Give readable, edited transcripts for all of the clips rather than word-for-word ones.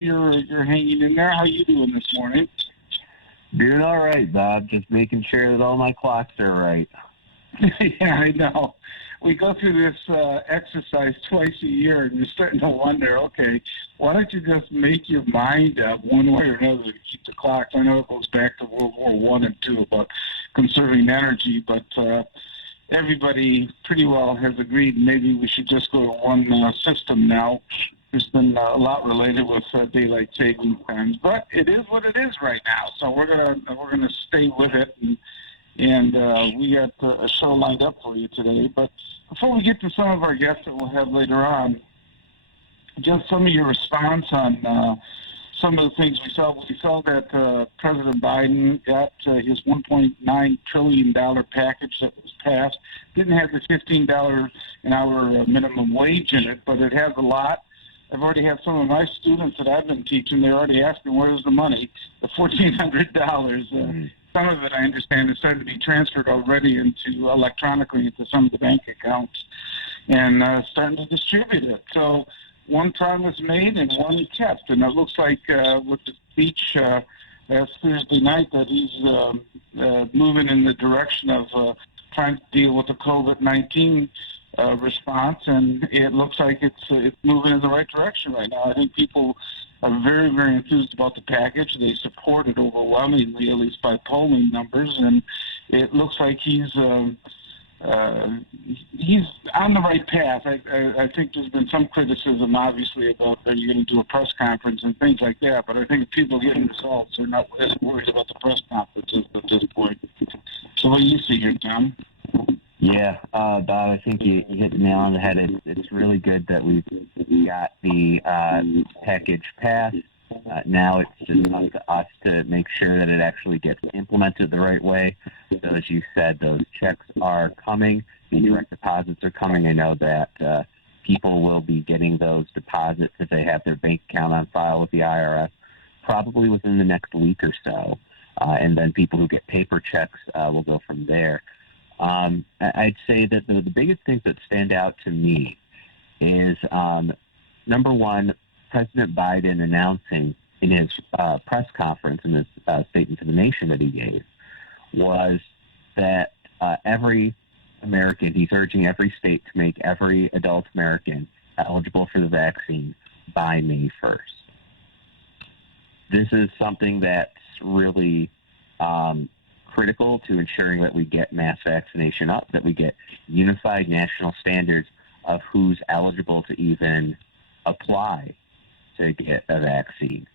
you're hanging in there. How you doing this morning? Doing all right, Bob. Just making sure that all my clocks are right. Yeah, I know. We go through this exercise twice a year, and you're starting to wonder, okay, why don't you just make your mind up one way or another to keep the clocks? I know it goes back to World War I and II about conserving energy, but everybody pretty well has agreed maybe we should just go to one system now. There's been a lot related with daylight saving times, but it is what it is right now. So we're gonna stay with it, and we got a show lined up for you today. But before we get to some of our guests that we'll have later on, just some of your response on some of the things we saw. We saw that President Biden got his $1.9 trillion package that was passed. Didn't have the $15 an hour minimum wage in it, but it has a lot. I've already had some of my students that I've been teaching, they're already asking, where's the money? The $1,400. Some of it, I understand, is starting to be transferred already electronically into some of the bank accounts and starting to distribute it. So one promise made and one kept. And it looks like with the speech last Thursday night that he's moving in the direction of trying to deal with the COVID-19 response, and it looks like it's moving in the right direction right now. I think people are very, very enthused about the package. They support it overwhelmingly, at least by polling numbers, and it looks like he's on the right path. I think there's been some criticism, obviously, about are you going to do a press conference and things like that, but I think if people get results, they're not as worried about the press conferences at this point. So what do you see here, Tom? Yeah, Bob, I think you hit the nail on the head. It's really good that we got the package passed. Now it's just up to us to make sure that it actually gets implemented the right way. So as you said, those checks are coming. The direct deposits are coming. I know that people will be getting those deposits if they have their bank account on file with the IRS probably within the next week or so. And then people who get paper checks will go from there. I'd say that the biggest things that stand out to me is, number one, President Biden announcing in his press conference, in his statement to the nation that he gave, was that every American, he's urging every state to make every adult American eligible for the vaccine by May 1st. This is something that's really critical to ensuring that we get mass vaccination up, that we get unified national standards of who's eligible to even apply to get a vaccine.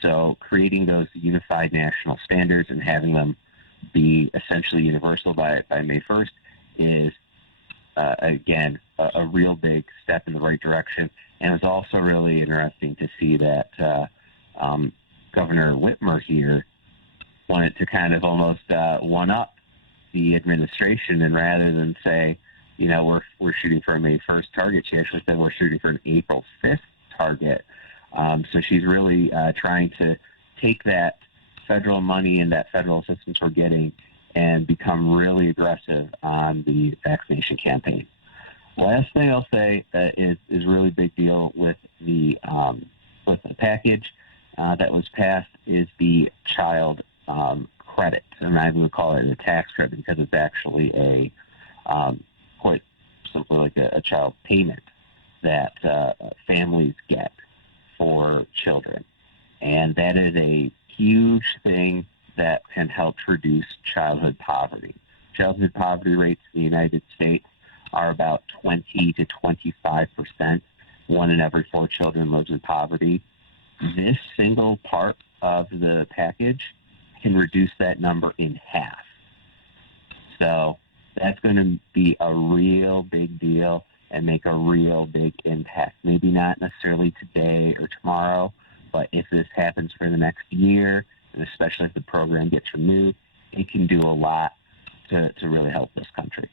So creating those unified national standards and having them be essentially universal by May 1st is, again, a real big step in the right direction. And it's also really interesting to see that Governor Whitmer here wanted to kind of almost one-up the administration, and rather than say, you know, we're shooting for a May 1st target, she actually said we're shooting for an April 5th target. So she's really trying to take that federal money and that federal assistance we're getting and become really aggressive on the vaccination campaign. Last thing I'll say is really big deal with the package that was passed is the child credit, and I would call it a tax credit because it's actually quite simply like a child payment that families get for children. And that is a huge thing that can help reduce childhood poverty. Childhood poverty rates in the United States are about 20 to 25%. 1 in every 4 children lives in poverty. This single part of the package can reduce that number in half. So that's going to be a real big deal and make a real big impact. Maybe not necessarily today or tomorrow, but if this happens for the next year, and especially if the program gets renewed, it can do a lot to really help this country.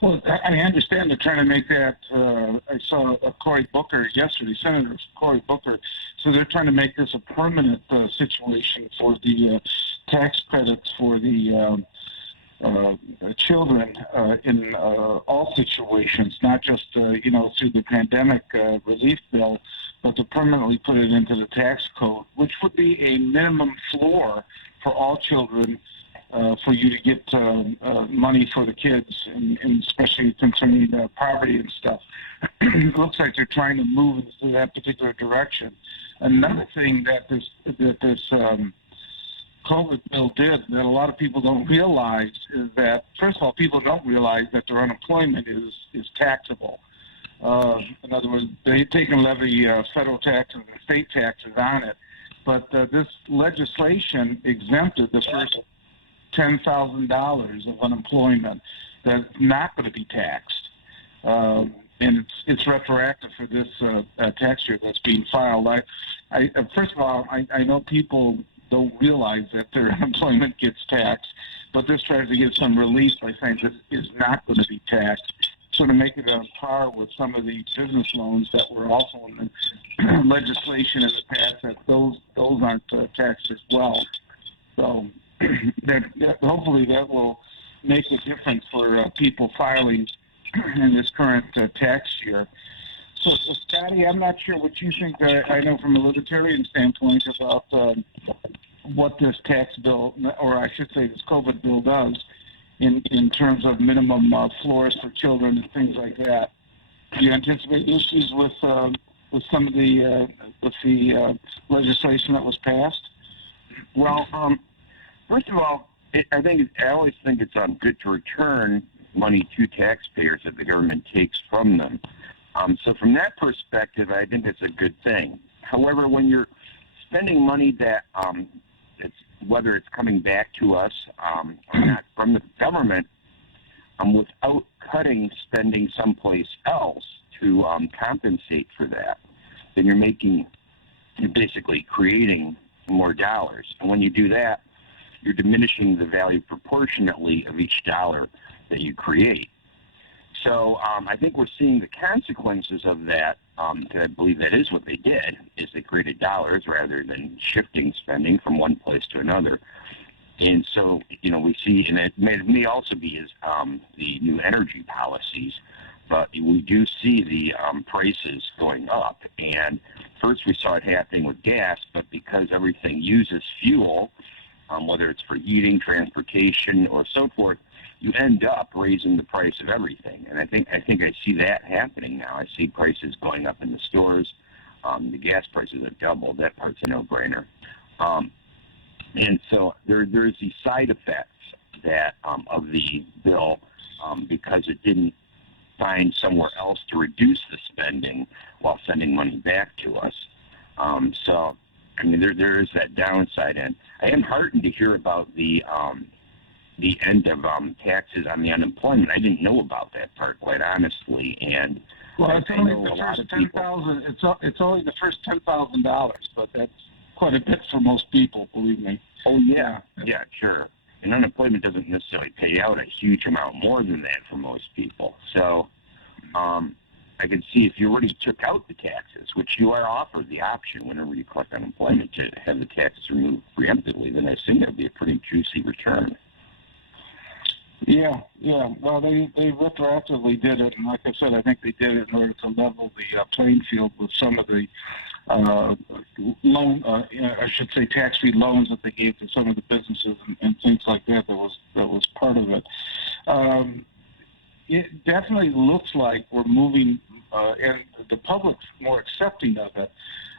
Well, I understand they're trying to make that, I saw Cory Booker yesterday, Senator Cory Booker, so they're trying to make this a permanent situation for the tax credits for the children in all situations, not just through the pandemic relief bill, but to permanently put it into the tax code, which would be a minimum floor for all children for you to get money for the kids, and especially concerning poverty and stuff. It looks like they're trying to move into that particular direction. Another thing that this COVID bill did that a lot of people don't realize is that, first of all, people don't realize that their unemployment is taxable. In other words, they can levy federal taxes and state taxes on it, but this legislation exempted the first $10,000 of unemployment that's not going to be taxed, and it's retroactive for this tax year that's being filed. First of all, I know people don't realize that their unemployment gets taxed, but this tries to give some relief by saying this is not going to be taxed, sort of make it on par with some of the business loans that were also in the legislation in the past, that those aren't taxed as well. So hopefully that will make a difference for people filing in this current tax year. So, Scotty, I'm not sure what you think. I know from a libertarian standpoint about what this tax bill, or I should say this COVID bill, does in terms of minimum floors for children and things like that. Do you anticipate issues with some of the legislation that was passed? Well, first of all, I always think it's good to return money to taxpayers that the government takes from them. So from that perspective, I think it's a good thing. However, when you're spending money that whether it's coming back to us or not from the government, without cutting spending someplace else to compensate for that, then you're basically creating more dollars. And when you do that, you're diminishing the value proportionately of each dollar that you create. So I think we're seeing the consequences of that. I believe that is what they did, is they created dollars rather than shifting spending from one place to another. And so, we see, and it may also be the new energy policies, but we do see the prices going up. And first we saw it happening with gas, but because everything uses fuel, whether it's for heating, transportation, or so forth, you end up raising the price of everything. And I think I see that happening now. I see prices going up in the stores. The gas prices have doubled. That part's a no-brainer. And so there's the side effects that of the bill because it didn't find somewhere else to reduce the spending while sending money back to us. So, I mean, there is that downside. And I am heartened to hear about the end of taxes on the unemployment. I didn't know about that part, quite honestly. And it's only the first $10,000. It's only the first $10,000, but that's quite a bit for most people, believe me. Oh yeah, sure. And unemployment doesn't necessarily pay out a huge amount more than that for most people. So I can see if you already took out the taxes, which you are offered the option whenever you collect unemployment to have the taxes removed preemptively, then I assume that would be a pretty juicy return. Yeah. Well, they retroactively did it, and like I said, I think they did it in order to level the playing field with some of the tax-free loans that they gave to some of the businesses and things like that. That was part of it. It definitely looks like we're moving, and the public's more accepting of it.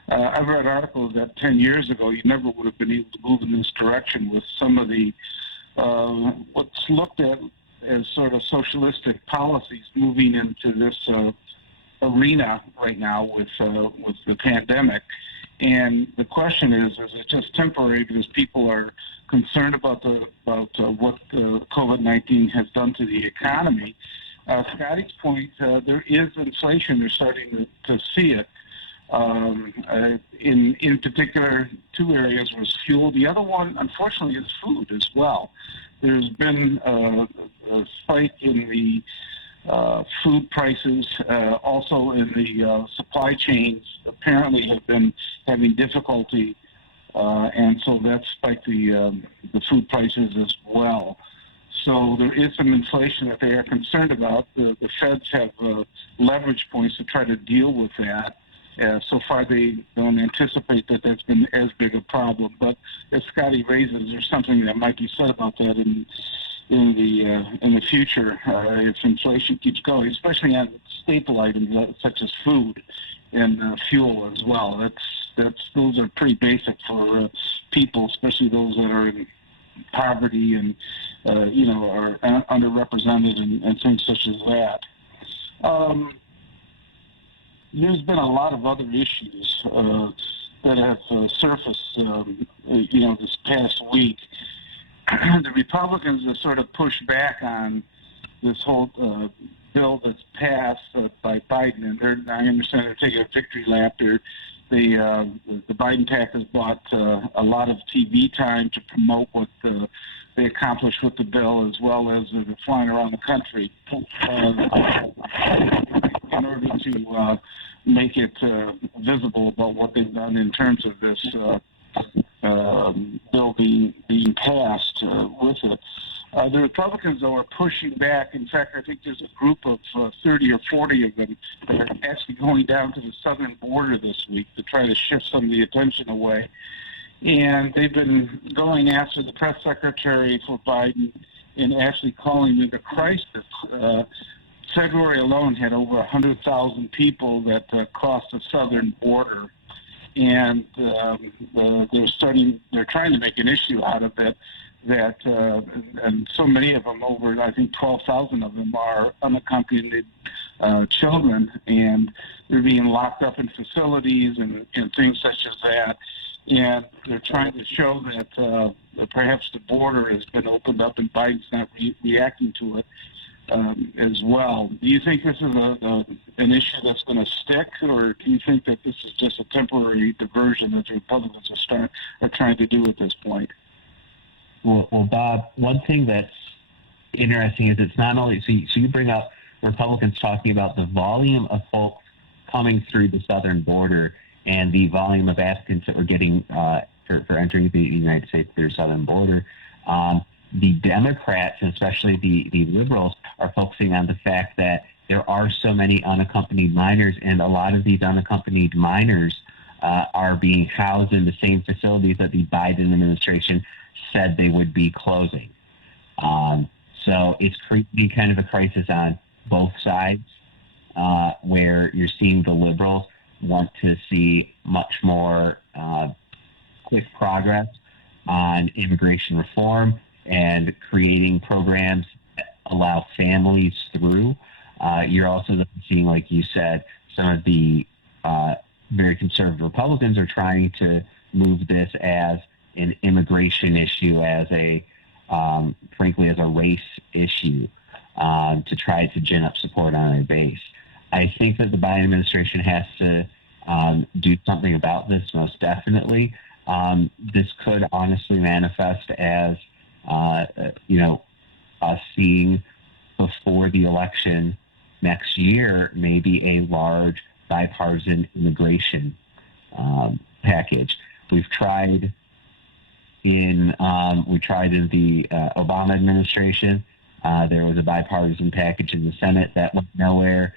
I've read articles that 10 years ago you never would have been able to move in this direction with some of the what's looked at as sort of socialistic policies moving into this arena right now with the pandemic. And the question is it just temporary because people are concerned about what COVID-19 has done to the economy? Scotty's point, there is inflation. They're starting to see it. In particular, two areas was fuel. The other one, unfortunately, is food as well. There's been a spike in the food prices, also in the supply chains. Apparently, have been having difficulty, and so that spiked the food prices as well. So there is some inflation that they are concerned about. The feds have leverage points to try to deal with that. So far, they don't anticipate that that's been as big a problem. But as Scotty raises, there's something that might be said about that in the future if inflation keeps going, especially on staple items such as food and fuel as well. Those are pretty basic for people, especially those that are in poverty and are underrepresented and things such as that. There's been a lot of other issues that have surfaced, this past week. The Republicans have sort of pushed back on this whole bill that's passed by Biden, and I understand they're taking a victory lap. The Biden PAC has bought a lot of TV time to promote what they accomplished with the bill, as well as they're flying around the country in order to make it visible about what they've done in terms of this bill being passed with it. The Republicans, though, are pushing back. In fact, I think there's a group of 30 or 40 of them that are actually going down to the southern border this week to try to shift some of the attention away. And they've been going after the press secretary for Biden and actually calling it a crisis. February alone had over 100,000 people that crossed the southern border. And they're trying to make an issue out of it. And so many of them, over I think 12,000 of them, are unaccompanied children, and they're being locked up in facilities and things such as that. And they're trying to show that perhaps the border has been opened up and Biden's not reacting to it as well. Do you think this is an issue that's going to stick, or do you think that this is just a temporary diversion that the Republicans are trying to do at this point? Well, Bob, one thing that's interesting is it's not only, so you bring up Republicans talking about the volume of folks coming through the southern border and the volume of applicants that we're getting for entering the United States through the southern border. The Democrats, and especially the liberals, are focusing on the fact that there are so many unaccompanied minors, and a lot of these unaccompanied minors are being housed in the same facilities that the Biden administration said they would be closing. So it's creating kind of a crisis on both sides, where you're seeing the liberals want to see much more quick progress on immigration reform and creating programs that allow families through. You're also seeing, like you said, some of the very conservative Republicans are trying to move this as an immigration issue, as frankly, as a race issue, to try to gin up support on their base. I think that the Biden administration has to do something about this, most definitely. This could honestly manifest as, us seeing before the election next year, maybe a large bipartisan immigration package. We tried in the Obama administration. There was a bipartisan package in the Senate that went nowhere.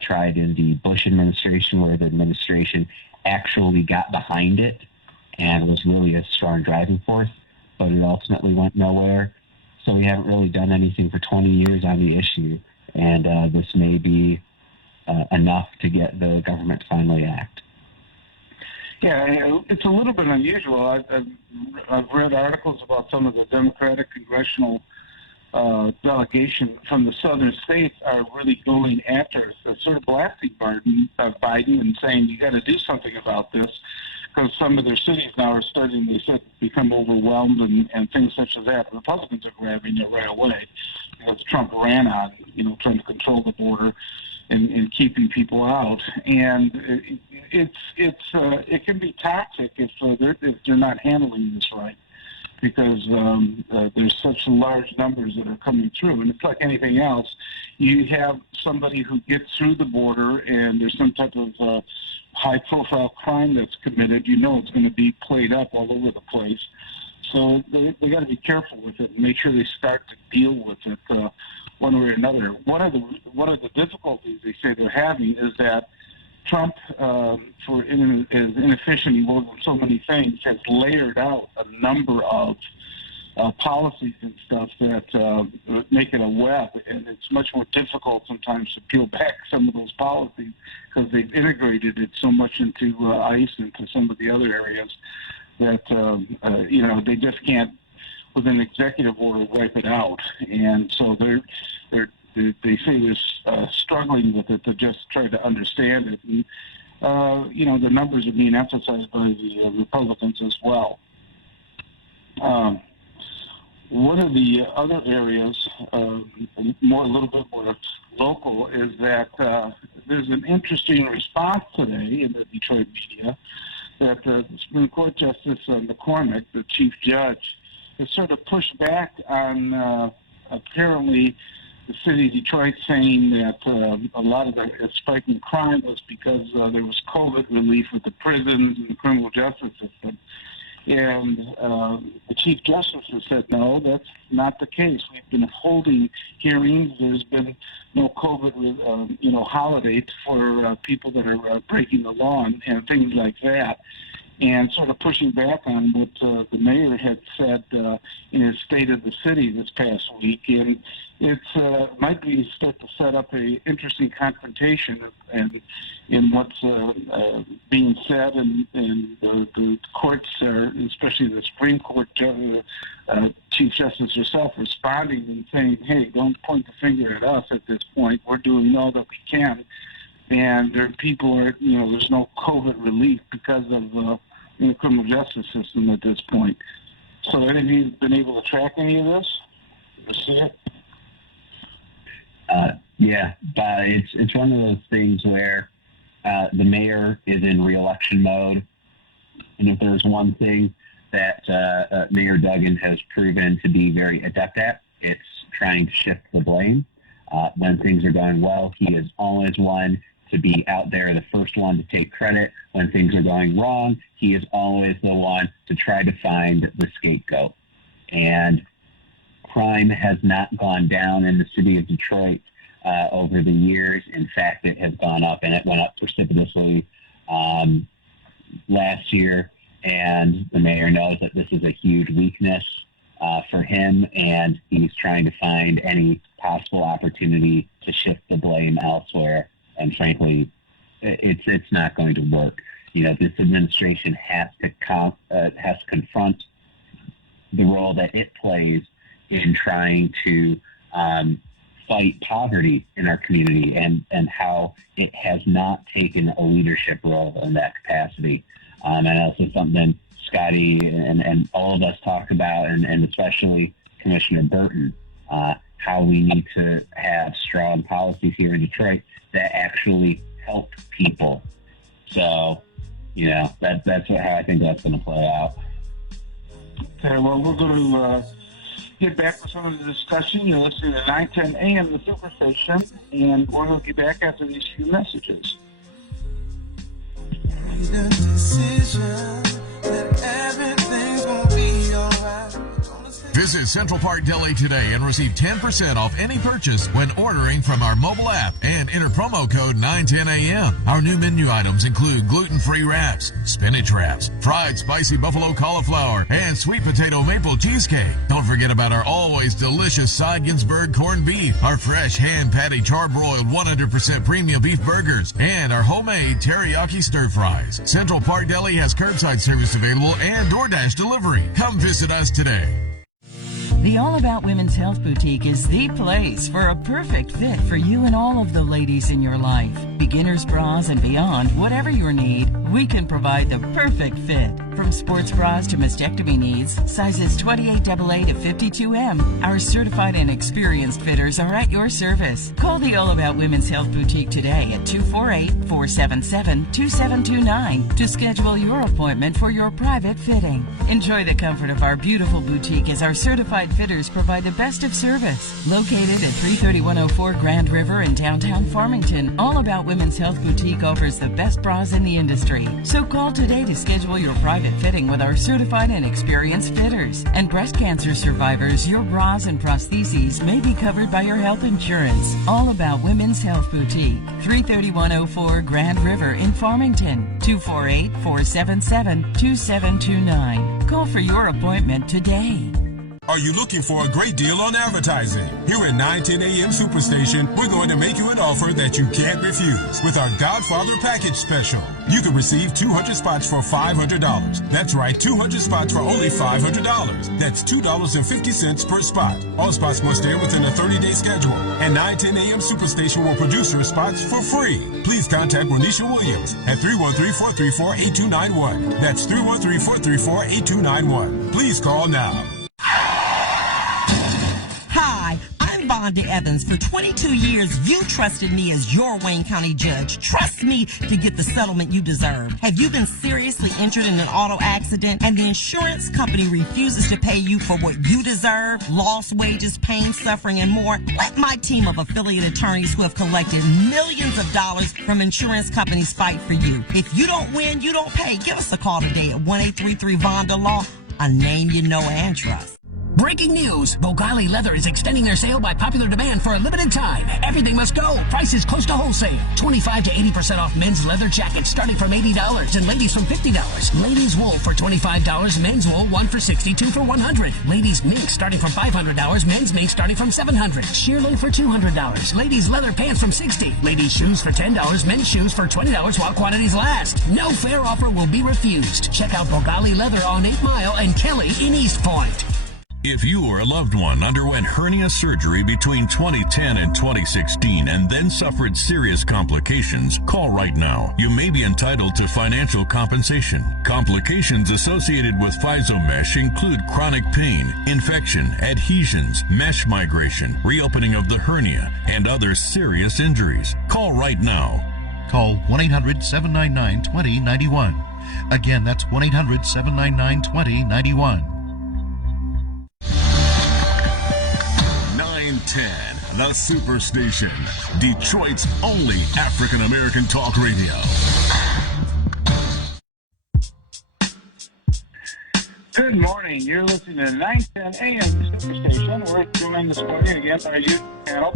Tried in the Bush administration, where the administration actually got behind it and was really a strong driving force, but it ultimately went nowhere. So we haven't really done anything for 20 years on the issue, and this may be enough to get the government to finally act. Yeah, it's a little bit unusual. I've read articles about some of the Democratic congressional delegation from the southern states are really going after, sort of blasting Biden and saying, you got to do something about this, because some of their cities now are starting, they said, become overwhelmed and things such as that. The Republicans are grabbing it right away, as Trump ran on, trying to control the border and keeping people out. And it can be toxic if they're not handling this right, because there's such large numbers that are coming through. And it's like anything else. You have somebody who gets through the border and there's some type of high-profile crime that's committed. It's going to be played up all over the place. So they got to be careful with it and make sure they start to deal with it one way or another. One of the difficulties they say they're having is that Trump, as inefficient he was in so many things, has layered out a number of policies and stuff that make it a web, and it's much more difficult sometimes to peel back some of those policies because they've integrated it so much into ICE and to some of the other areas that they just can't, with an executive order, wipe it out. And so they say they're struggling with it to just try to understand it. And, the numbers are being emphasized by the Republicans as well. One of the other areas, a little bit more local, is that there's an interesting response today in the Detroit media that the Supreme Court Justice McCormick, the chief judge, has sort of pushed back on apparently the city of Detroit, saying that a lot of the spike in crime was because there was COVID relief with the prisons and the criminal justice system. And the Chief Justice has said, no, that's not the case. We've been holding hearings. There's been no COVID, holidays for people that are breaking the law and things like that. And sort of pushing back on what the mayor had said in his State of the City this past week. And it might be start to set up a interesting confrontation in what's being said, and the courts, especially the Supreme Court Chief Justice herself, responding and saying, hey, don't point the finger at us at this point. We're doing all that we can. And there are people, there's no COVID relief because of the criminal justice system at this point. So have you been able to track any of this? You see it? Yeah, but it's one of those things where the mayor is in re-election mode, and if there's one thing that Mayor Duggan has proven to be very adept at, it's trying to shift the blame. When things are going well, he is always one to be out there, the first one to take credit. When things are going wrong, he is always the one to try to find the scapegoat. And crime has not gone down in the city of Detroit over the years. In fact, it has gone up, and it went up precipitously last year. And the mayor knows that this is a huge weakness for him, and he's trying to find any possible opportunity to shift the blame elsewhere. And frankly, it's not going to work. This administration has to confront the role that it plays in trying to fight poverty in our community, and how it has not taken a leadership role in that capacity. And also something Scotty and all of us talk about, and especially Commissioner Burton, how we need to have strong policies here in Detroit that actually help people. So, that's how I think that's going to play out. Okay, well, we're going to get back with some of the discussion. You're listening to 910 AM, the Superstation, and we're going to get back after these few messages. The decision that everything's going to be all right. Visit Central Park Deli today and receive 10% off any purchase when ordering from our mobile app and enter promo code 910AM. Our new menu items include gluten-free wraps, spinach wraps, fried spicy buffalo cauliflower, and sweet potato maple cheesecake. Don't forget about our always delicious Cy Ginsberg corned beef, our fresh hand-patty charbroiled 100% premium beef burgers, and our homemade teriyaki stir fries. Central Park Deli has curbside service available and DoorDash delivery. Come visit us today. The All About Women's Health Boutique is the place for a perfect fit for you and all of the ladies in your life. Beginners, bras, and beyond, whatever your need, we can provide the perfect fit. From sports bras to mastectomy needs, sizes 28AA to 52M, our certified and experienced fitters are at your service. Call the All About Women's Health Boutique today at 248-477-2729 to schedule your appointment for your private fitting. Enjoy the comfort of our beautiful boutique as our certified Fitters provide the best of service. Located at 33104 Grand River in downtown Farmington, All About Women's Health Boutique offers the best bras in the industry. So call today to schedule your private fitting with our certified and experienced fitters. And breast cancer survivors, your bras and prostheses may be covered by your health insurance. All About Women's Health Boutique, 33104 Grand River in Farmington, 248-477-2729. Call for your appointment today. Are you looking for a great deal on advertising? Here at 910 AM Superstation, we're going to make you an offer that you can't refuse with our Godfather Package Special. You can receive 200 spots for $500. That's right, 200 spots for only $500. That's $2.50 per spot. All spots must air within a 30-day schedule, and 910 AM Superstation will produce your spots for free. Please contact Renisha Williams at 313-434-8291. That's 313-434-8291. Please call now. Hi, I'm Vonda Evans. For 22 years, you trusted me as your Wayne County judge. Trust me to get the settlement you deserve. Have you been seriously injured in an auto accident and the insurance company refuses to pay you for what you deserve? Lost wages, pain, suffering, and more? Let my team of affiliate attorneys who have collected millions of dollars from insurance companies fight for you. If you don't win, you don't pay. Give us a call today at 1-833-VONDA-LAW, a name you know and trust. Breaking news. Bogali Leather is extending their sale by popular demand for a limited time. Everything must go. Prices close to wholesale. 25 to 80% off men's leather jackets starting from $80 and ladies from $50. Ladies wool for $25. Men's wool 1 for $62 for $100. Ladies mink starting from $500. Men's mink starting from $700. Shearling for $200. Ladies leather pants from $60. Ladies shoes for $10. Men's shoes for $20 while quantities last. No fair offer will be refused. Check out Bogali Leather on 8 Mile and Kelly in East Point. If you or a loved one underwent hernia surgery between 2010 and 2016 and then suffered serious complications, call right now. You may be entitled to financial compensation. Complications associated with physomesh include chronic pain, infection, adhesions, mesh migration, reopening of the hernia, and other serious injuries. Call right now. Call 1-800-799-2091. Again, that's 1-800-799-2091. 910, the Superstation, Detroit's only African-American talk radio. Good morning. You're listening to 910 AM Superstation. We're joined this morning again by our youth panel.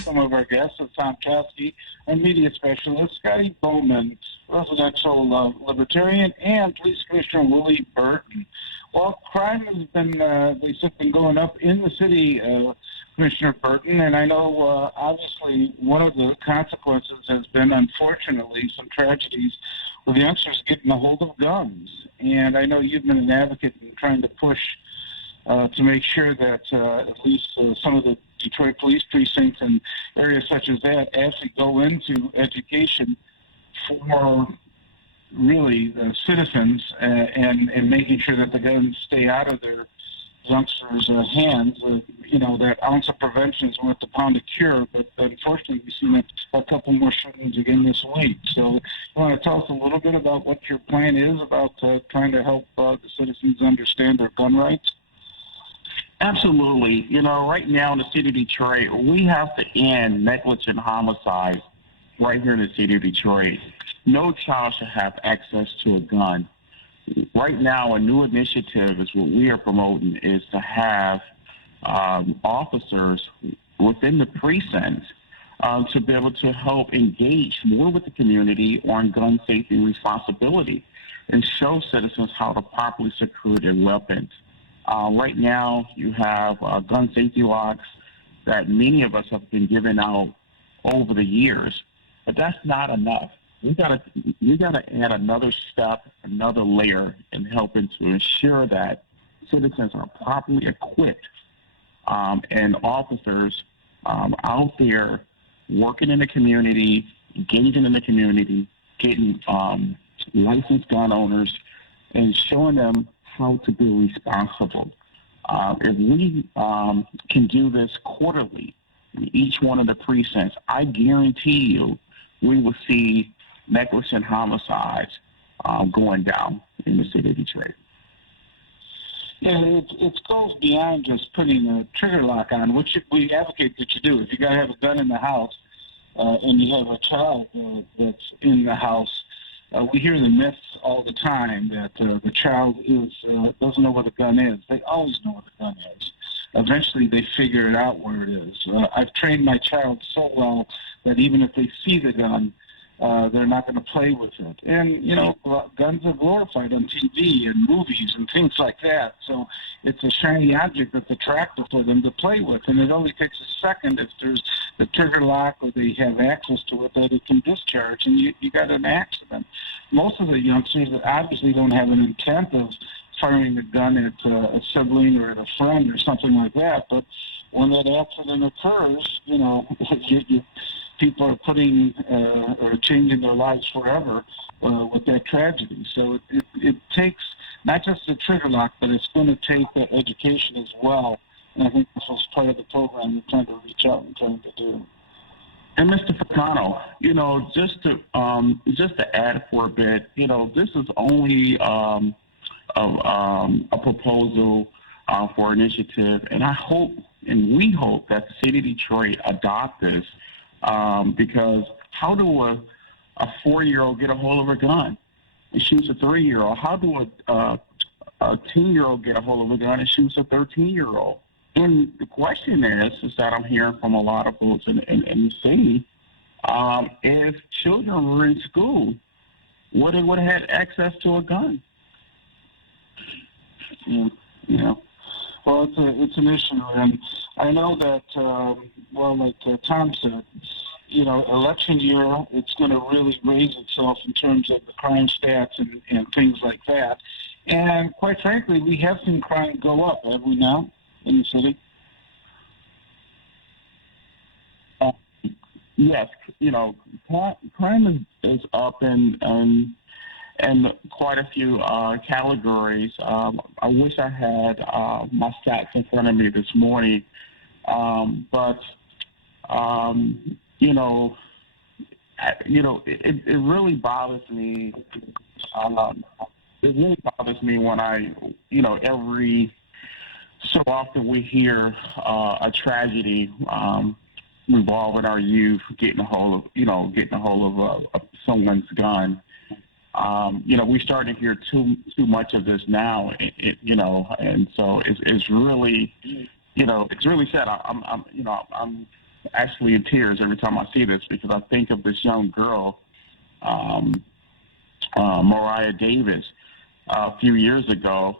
Some of our guests are Tom Choske, our media specialist, Scotty Boman, residential libertarian, and Police Commissioner Willie Burton. Well, crime has been, been going up in the city, Commissioner Burton, and I know, obviously, one of the consequences has been, unfortunately, some tragedies with youngsters getting a hold of guns. And I know you've been an advocate in trying to push to make sure that at least some of the Detroit police precincts and areas such as that actually go into education for really citizens and making sure that the guns stay out of their youngsters' hands. That ounce of prevention is worth the pound of cure, but unfortunately we've seen a couple more shootings again this week. So you want to tell us a little bit about what your plan is about trying to help the citizens understand their gun rights? Absolutely. Right now in the city of Detroit, we have to end negligent homicide right here in the city of Detroit. No child should have access to a gun. Right now, a new initiative is what we are promoting is to have officers within the precincts to be able to help engage more with the community on gun safety and responsibility and show citizens how to properly secure their weapons. Right now, you have gun safety locks that many of us have been given out over the years, but that's not enough. We gotta add another step, another layer in helping to ensure that citizens are properly equipped and officers out there working in the community, engaging in the community, getting licensed gun owners, and showing them how to be responsible. If we can do this quarterly in each one of the precincts, I guarantee you we will see negligent homicides going down in the city of Detroit. Yeah, it goes beyond just putting a trigger lock on, which we advocate that you do. If you got to have a gun in the house and you have a child that's in the house, we hear the myths all the time that the child doesn't know what a gun is. They always know what a gun is. Eventually, they figure it out where it is. I've trained my child so well that even if they see the gun, they're not going to play with it. And, guns are glorified on TV and movies and things like that. So it's a shiny object that's attractive for them to play with. And it only takes a second if there's the trigger lock or they have access to it that it can discharge, and you got an accident. Most of the youngsters obviously don't have an intent of firing a gun at a sibling or at a friend or something like that. But when that accident occurs, people are putting or changing their lives forever with that tragedy. So it takes not just the trigger lock, but it's going to take education as well. And I think this was part of the program you're trying to reach out and trying to do. And Mr. Ficano, just to add for a bit, this is only a proposal for initiative, and I hope and we hope that the city of Detroit adopt this. Because how do a 4-year-old get a hold of a gun and shoots a 3-year-old? How do a 2-year-old get a hold of a gun and shoots a 13-year-old? And the question is that I'm hearing from a lot of folks in the city, if children were in school, would they would have had access to a gun? Yeah. Well, it's an issue, and I know that, like Tom said, election year, it's going to really raise itself in terms of the crime stats and things like that. And quite frankly, we have seen crime go up, have we not, in the city? Yes, crime is up in quite a few categories. I wish I had my stats in front of me this morning, but it really bothers me. It really bothers me when every so often we hear a tragedy involving our youth getting a hold of someone's gun. We're starting to hear too much of this now, and so it's really, it's really sad. I'm actually in tears every time I see this because I think of this young girl, Mariah Davis. A few years ago,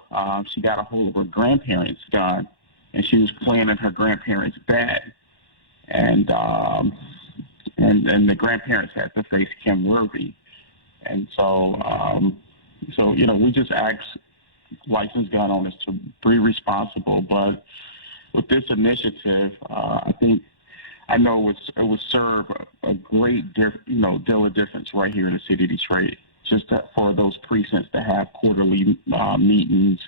she got a hold of her grandparents' gun, and she was playing in her grandparents' bed, and the grandparents had to face Kim Worthy. And so, we just ask licensed gun owners to be responsible. But with this initiative, I know it would serve a great deal of difference right here in the city of Detroit, just for those precincts to have quarterly meetings,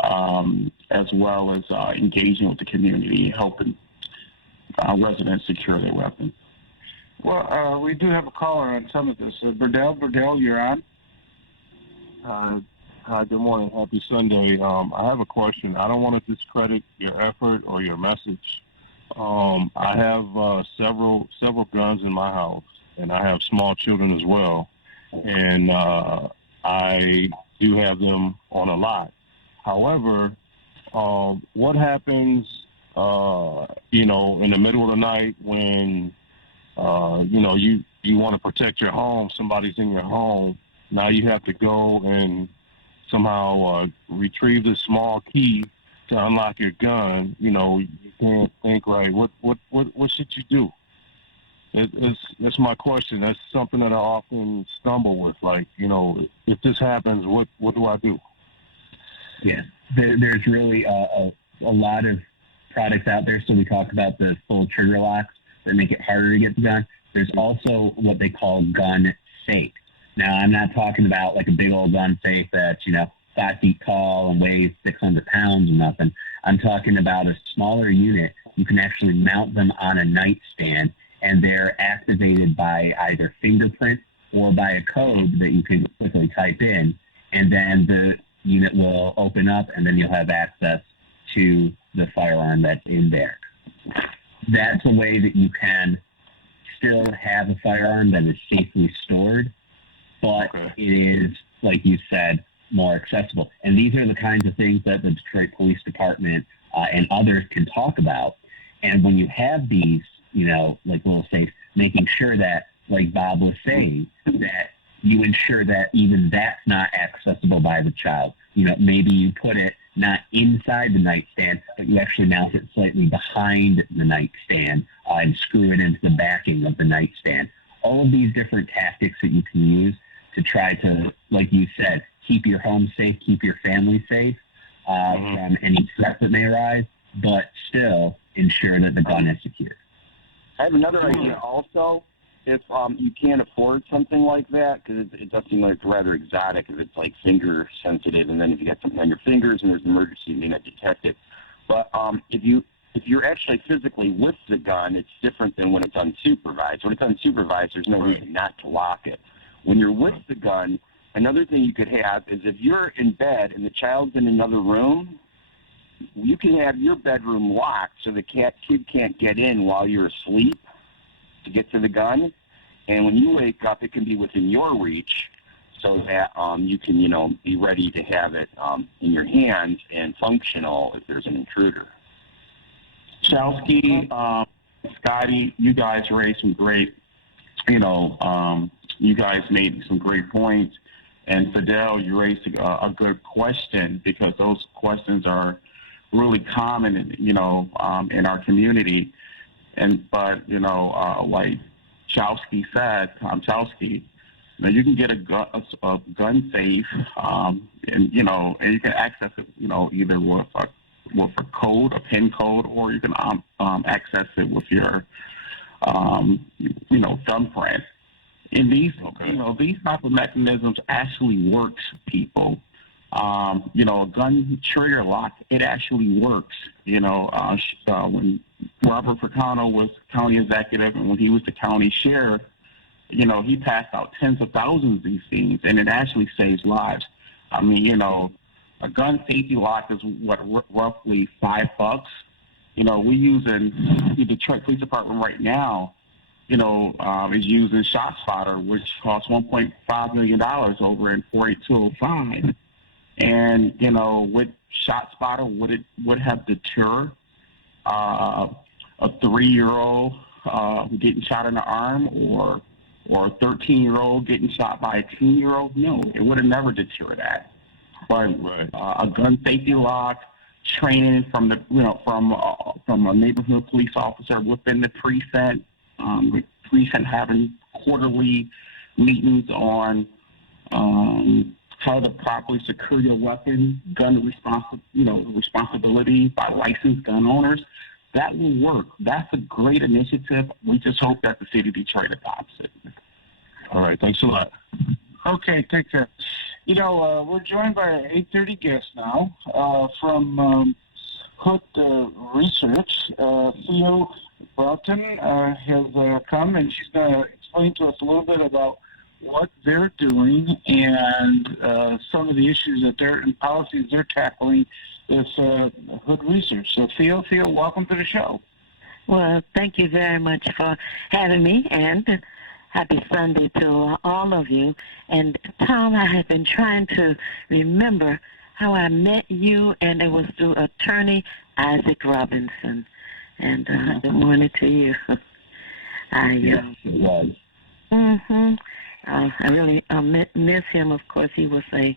as well as engaging with the community, helping residents secure their weapons. Well, we do have a caller on some of this. Burdell, you're on. Hi, good morning. Happy Sunday. I have a question. I don't want to discredit your effort or your message. I have several guns in my house, and I have small children as well. And I do have them on a lot. However, what happens, in the middle of the night when you want to protect your home, somebody's in your home, now you have to go and somehow retrieve the small key to unlock your gun. You can't think, right, what should you do? That's my question. That's something that I often stumble with. Like, if this happens, what do I do? Yeah, there's really a lot of products out there. So we talk about the full trigger locks that make it harder to get the gun. There's also what they call gun safe. Now, I'm not talking about like a big old gun safe that's, 5 feet tall and weighs 600 pounds or nothing. I'm talking about a smaller unit. You can actually mount them on a nightstand, and they're activated by either fingerprint or by a code that you can quickly type in. And then unit will open up, and then you'll have access to the firearm that's in there. That's a way that you can still have a firearm that is safely stored, but it is, like you said, more accessible. And these are the kinds of things that the Detroit Police Department and others can talk about. And when you have these, like little safes, making sure that, like Bob was saying, that you ensure that even that's not accessible by the child. Maybe you put it not inside the nightstand, but you actually mount it slightly behind the nightstand and screw it into the backing of the nightstand. All of these different tactics that you can use to try to, like you said, keep your home safe, keep your family safe from any threat that may arise, but still ensure that the gun is secure. I have another idea also. If you can't afford something like that, because it does seem like it's rather exotic if it's like finger sensitive, and then if you got something on your fingers and there's an emergency, you may not detect it. But if you're actually physically with the gun, it's different than when it's unsupervised. When it's unsupervised, there's no reason not to lock it. When you're with the gun, another thing you could have is if you're in bed and the child's in another room, you can have your bedroom locked so the kid can't get in while you're asleep to get to the gun, and when you wake up, it can be within your reach, so that you can, be ready to have it in your hands and functional if there's an intruder. Choske, Scotty, you guys raised some great, you guys made some great points, and Fidel, you raised a good question, because those questions are really common, in our community. But like Choske said, you can get a gun safe, and you can access it, either with a code, a PIN code, or you can access it with your, thumbprint. And these type of mechanisms actually works, people. A gun trigger lock, it actually works. When Robert Ficano was county executive and when he was the county sheriff, he passed out tens of thousands of these things, and it actually saves lives. I mean, a gun safety lock is roughly $5. We use in the Detroit Police Department right now, is using ShotSpotter, which costs $1.5 million over in 48205. And, with ShotSpotter, would have deterred a 3-year-old getting shot in the arm or a 13-year-old getting shot by a 10-year-old? No, it would have never deterred that. But a gun safety lock, training from from a neighborhood police officer within the precinct having quarterly meetings on how to properly secure your weapon, gun responsibility by licensed gun owners. That will work. That's a great initiative. We just hope that the city of Detroit adopts it. All right. Thanks a lot. Okay, take care. We're joined by our 8:30 guest now from Hood Research. Theo Broughton has come, and she's going to explain to us a little bit about what they're doing and some of the issues and policies they're tackling with Hood Research. So, Theo, welcome to the show. Well, thank you very much for having me, and happy Sunday to all of you. And, Tom, I have been trying to remember how I met you, and it was through Attorney Isaac Robinson. And good morning to you. Yes, it was. I really miss him. Of course, he was a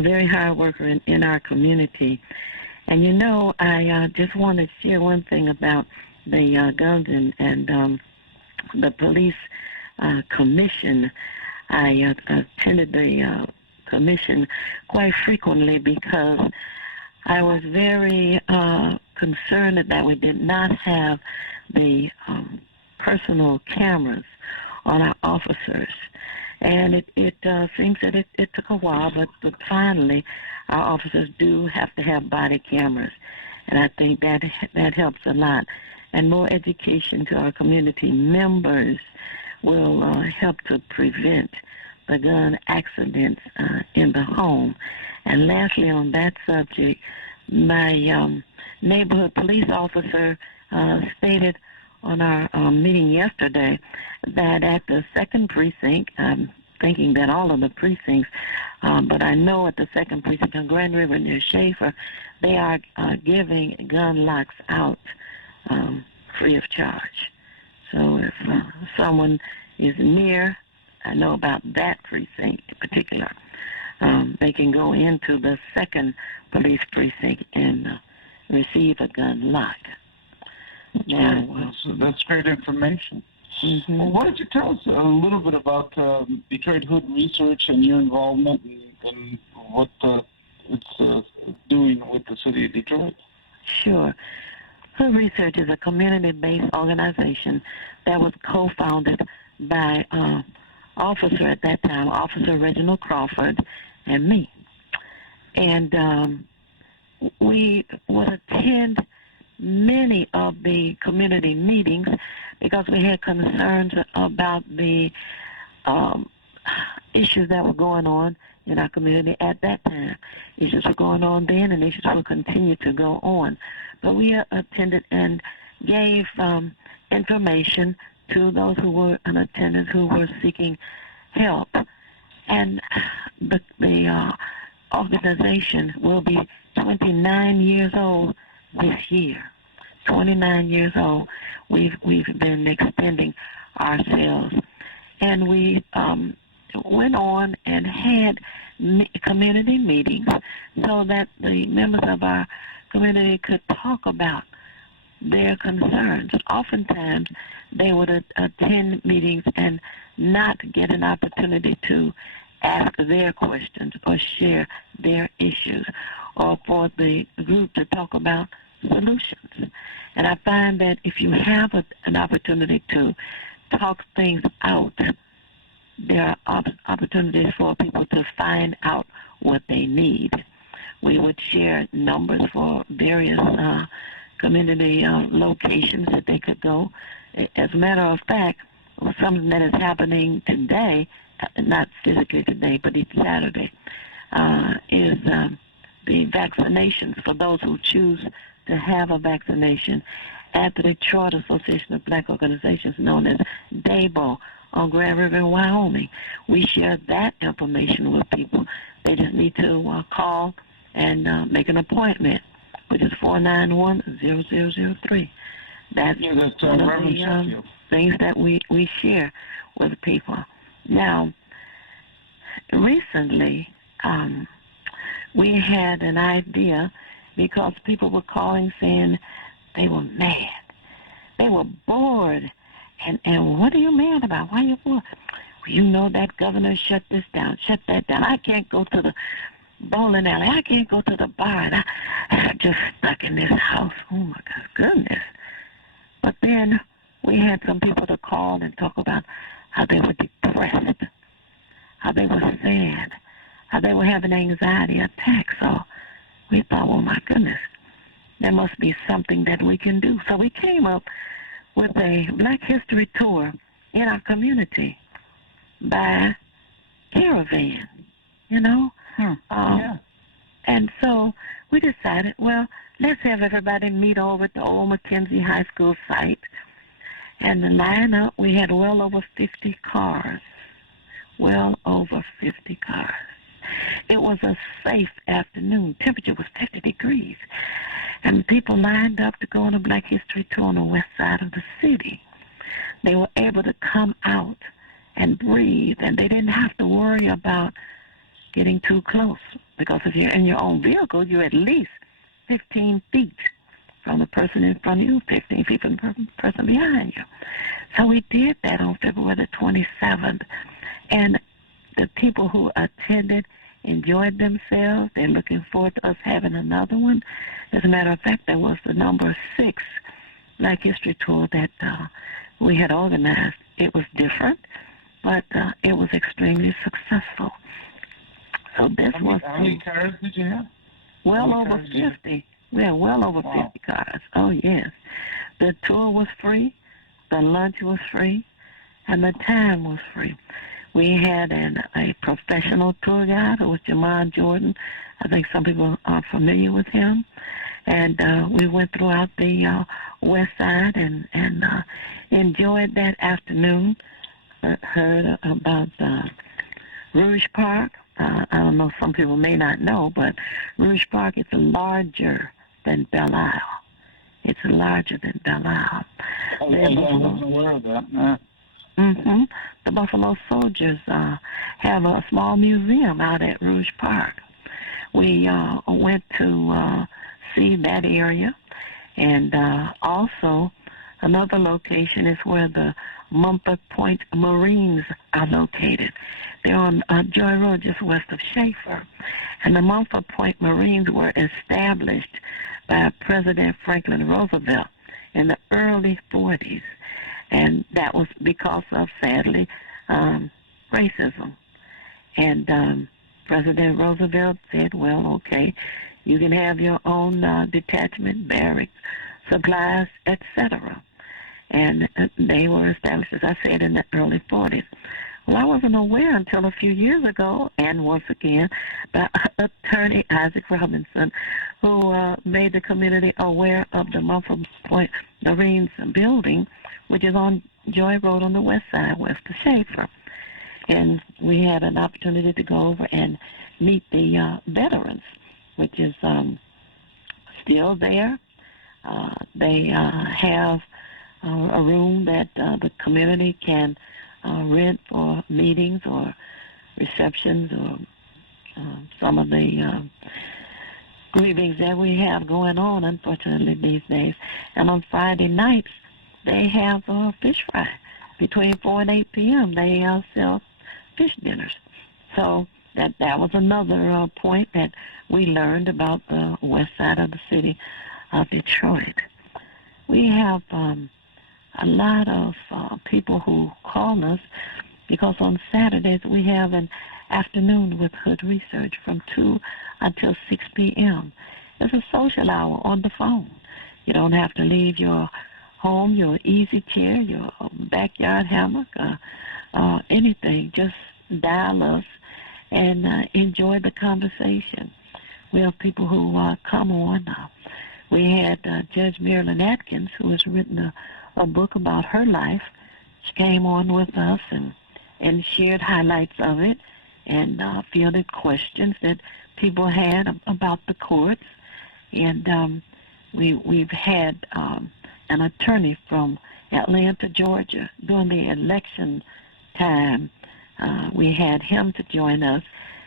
very hard worker in our community. And, I just want to share one thing about the guns and the police commission. I attended the commission quite frequently because I was very concerned that we did not have the personal cameras on our officers. And it seems that it took a while, but finally our officers do have to have body cameras. And I think that helps a lot. And more education to our community members will help to prevent the gun accidents in the home. And lastly, on that subject, my neighborhood police officer stated on our meeting yesterday that at the 2nd precinct, I'm thinking that all of the precincts, but I know at the 2nd precinct in Grand River near Schaefer, they are giving gun locks out free of charge. So if someone is near, I know about that precinct in particular, they can go into the 2nd police precinct and receive a gun lock. So that's great information. Mm-hmm. Well, why don't you tell us a little bit about Detroit Hood Research and your involvement and what it's doing with the city of Detroit? Sure. Hood Research is a community-based organization that was co-founded by officer at that time, Officer Reginald Crawford, and me. And we would attend many of the community meetings because we had concerns about the issues that were going on in our community at that time. Issues were going on then, and issues will continue to go on. But we attended and gave information to those who were in attendance who were seeking help. And the organization will be 29 years old this year. 29 years old. We've been extending ourselves. And we went on and had community meetings so that the members of our community could talk about their concerns. Oftentimes, they would attend meetings and not get an opportunity to ask their questions or share their issues, or for the group to talk about solutions. And I find that if you have an opportunity to talk things out, there are opportunities for people to find out what they need. We would share numbers for various community locations that they could go. As a matter of fact, something that is happening today, not physically today, but each Saturday, is the vaccinations for those who choose to have a vaccination at the Detroit Association of Black Organizations, known as D.R.A.C.O, on Grand River in Wyoming. We share that information with people. They just need to call and make an appointment, which is 491-0003. That's one of the things that we share with people. Now, recently, we had an idea because people were calling saying they were mad. They were bored. And what are you mad about? Why are you bored? Well, you know that governor shut this down, shut that down. I can't go to the bowling alley. I can't go to the bar. And I'm just stuck in this house. Oh, my goodness. But then we had some people to call and talk about how they were depressed, how they were sad, how they were having anxiety attacks. So we thought, well, my goodness, there must be something that we can do. So we came up with a Black History tour in our community by caravan, you know? Yeah. And so we decided, well, let's have everybody meet over at the old McKenzie High School site. And the lineup, we had well over 50 cars. Well over 50 cars. It was a safe afternoon. Temperature was 50 degrees. And people lined up to go on a Black History tour on the west side of the city. They were able to come out and breathe, and they didn't have to worry about getting too close. Because if you're in your own vehicle, you're at least 15 feet from the person in front of you, 15 feet from the person behind you. So we did that on February the 27th. And the people who attended enjoyed themselves. They're looking forward to us having another one. As a matter of fact, that was the number 6 Black History tour that we had organized. It was different, but it was extremely successful. So this how many cars did you have? Well over 50. We had well over 50 cars. Oh, yes. The tour was free. The lunch was free. And the time was free. We had a professional tour guide who was Jamal Jordan. I think some people are familiar with him. And we went throughout the west side and enjoyed that afternoon. Heard about Rouge Park. I don't know, some people may not know, but Rouge Park is larger than Belle Isle. It's larger than Belle Isle. I wasn't aware of that. Mm-hmm. The Buffalo Soldiers have a small museum out at Rouge Park. We went to see that area, and also another location is where the Mumford Point Marines are located. They're on Joy Road, just west of Schaefer. And the Mumford Point Marines were established by President Franklin Roosevelt in the early 40s. And that was because of, sadly, racism. And President Roosevelt said, well, okay, you can have your own detachment, barracks, supplies, etc. And they were established, as I said, in the early 40s. Well, I wasn't aware until a few years ago, and once again, by Attorney Isaac Robinson, who made the community aware of the Mumford Point Marines building, which is on Joy Road on the west side, west of Schaefer. And we had an opportunity to go over and meet the veterans, which is still there. They have a room that the community can rent for meetings or receptions or some of the grievings that we have going on, unfortunately, these days. And on Friday nights, they have fish fry. Between 4 and 8 p.m., they sell fish dinners. So that was another point that we learned about the west side of the city of Detroit. We have a lot of people who call us because on Saturdays we have an afternoon with Hood Research from 2 until 6 p.m. It's a social hour on the phone. You don't have to leave your home, your easy chair, your backyard hammock, anything. Just dial us and enjoy the conversation. We have people who come on. We had Judge Marilyn Atkins, who has written a book about her life. She came on with us and shared highlights of it and fielded questions that people had about the courts. And we've had an attorney from Atlanta, Georgia, during the election time. We had him to join us